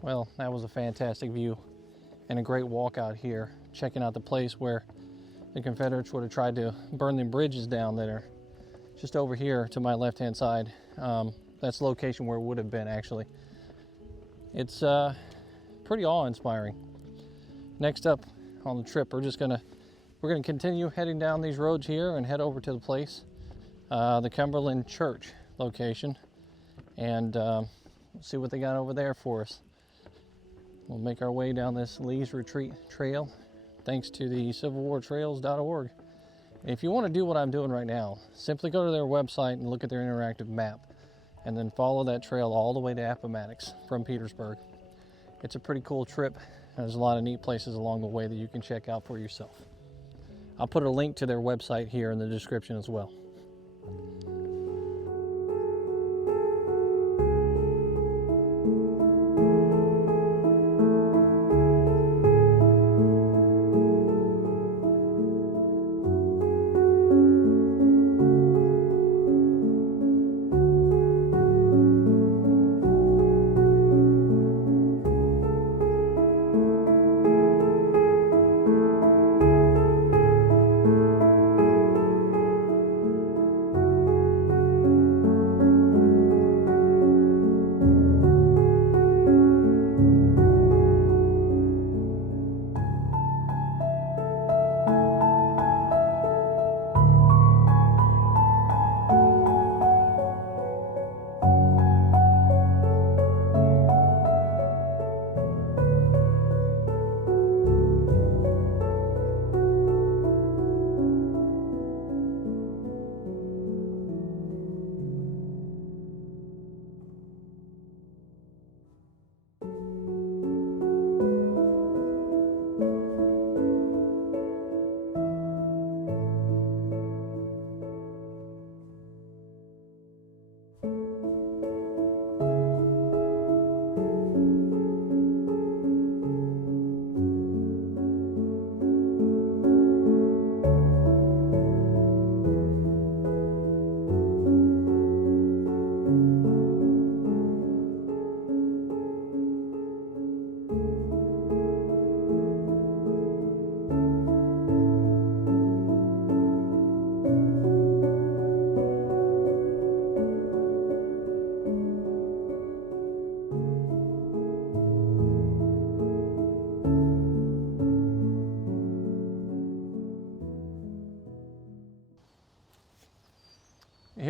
Well, that was a fantastic view and a great walk out here, checking out the place where the Confederates would have tried to burn the bridges down that are just over here to my left-hand side. That's the location where it would have been, actually. It's pretty awe-inspiring. Next up on the trip, we're gonna continue heading down these roads here and head over to the place, the Cumberland Church location, and see what they got over there for us. We'll make our way down this Lee's Retreat Trail, thanks to the civilwartrails.org. If you want to do what I'm doing right now, simply go to their website and look at their interactive map, and then follow that trail all the way to Appomattox from Petersburg. It's a pretty cool trip, and there's a lot of neat places along the way that you can check out for yourself. I'll put a link to their website here in the description as well.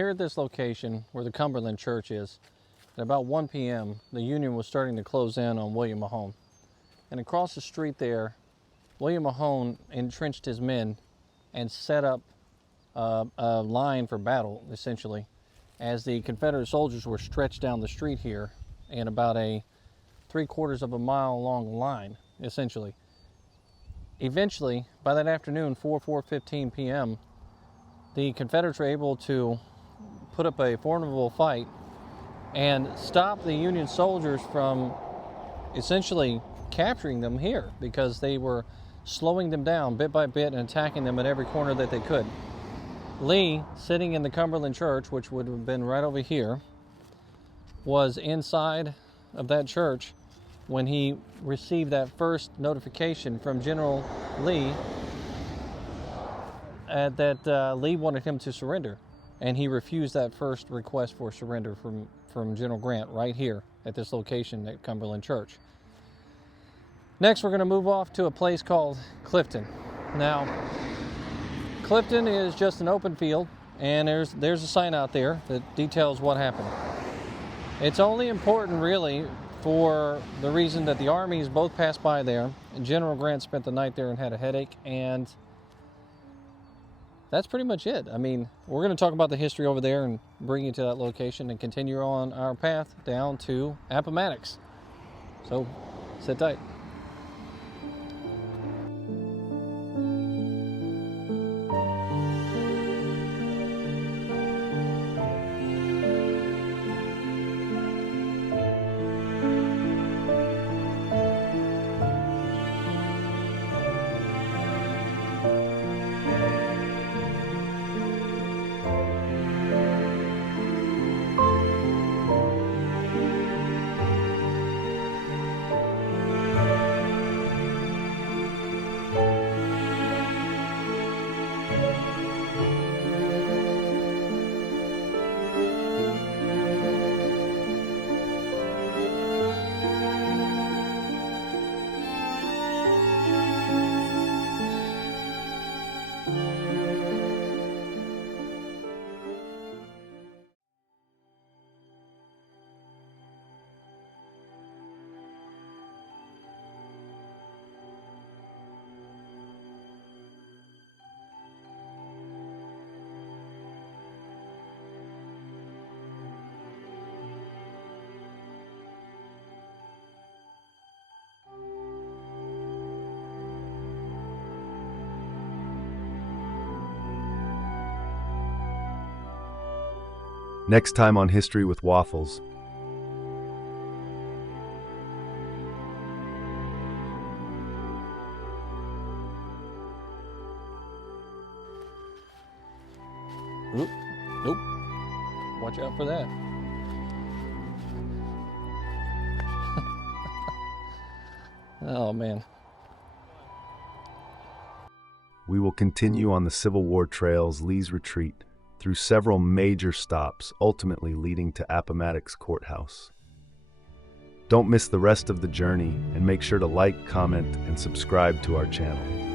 here at this location where the Cumberland Church is, at about 1 p.m., the Union was starting to close in on William Mahone. And across the street there, William Mahone entrenched his men and set up a line for battle, essentially, as the Confederate soldiers were stretched down the street here in about a 3/4 of a mile long line, essentially. Eventually, by that afternoon, 4:15 p.m., the Confederates were able to put up a formidable fight and stop the Union soldiers from essentially capturing them here, because they were slowing them down bit by bit and attacking them at every corner that they could. Lee, sitting in the Cumberland Church, which would have been right over here, was inside of that church when he received that first notification from General Lee that Lee wanted him to surrender. And he refused that first request for surrender from General Grant right here at this location at Cumberland Church. Next, we're going to move off to a place called Clifton. Now, Clifton is just an open field, and there's a sign out there that details what happened. It's only important, really, for the reason that the armies both passed by there, and General Grant spent the night there and had a headache, and that's pretty much it. I mean, we're going to talk about the history over there and bring you to that location and continue on our path down to Appomattox. So, sit tight. Next time on History with Waffles. Oop, nope. Watch out for that. Oh, man. We will continue on the Civil War trails, Lee's retreat, through several major stops, ultimately leading to Appomattox Courthouse. Don't miss the rest of the journey, and make sure to like, comment, and subscribe to our channel.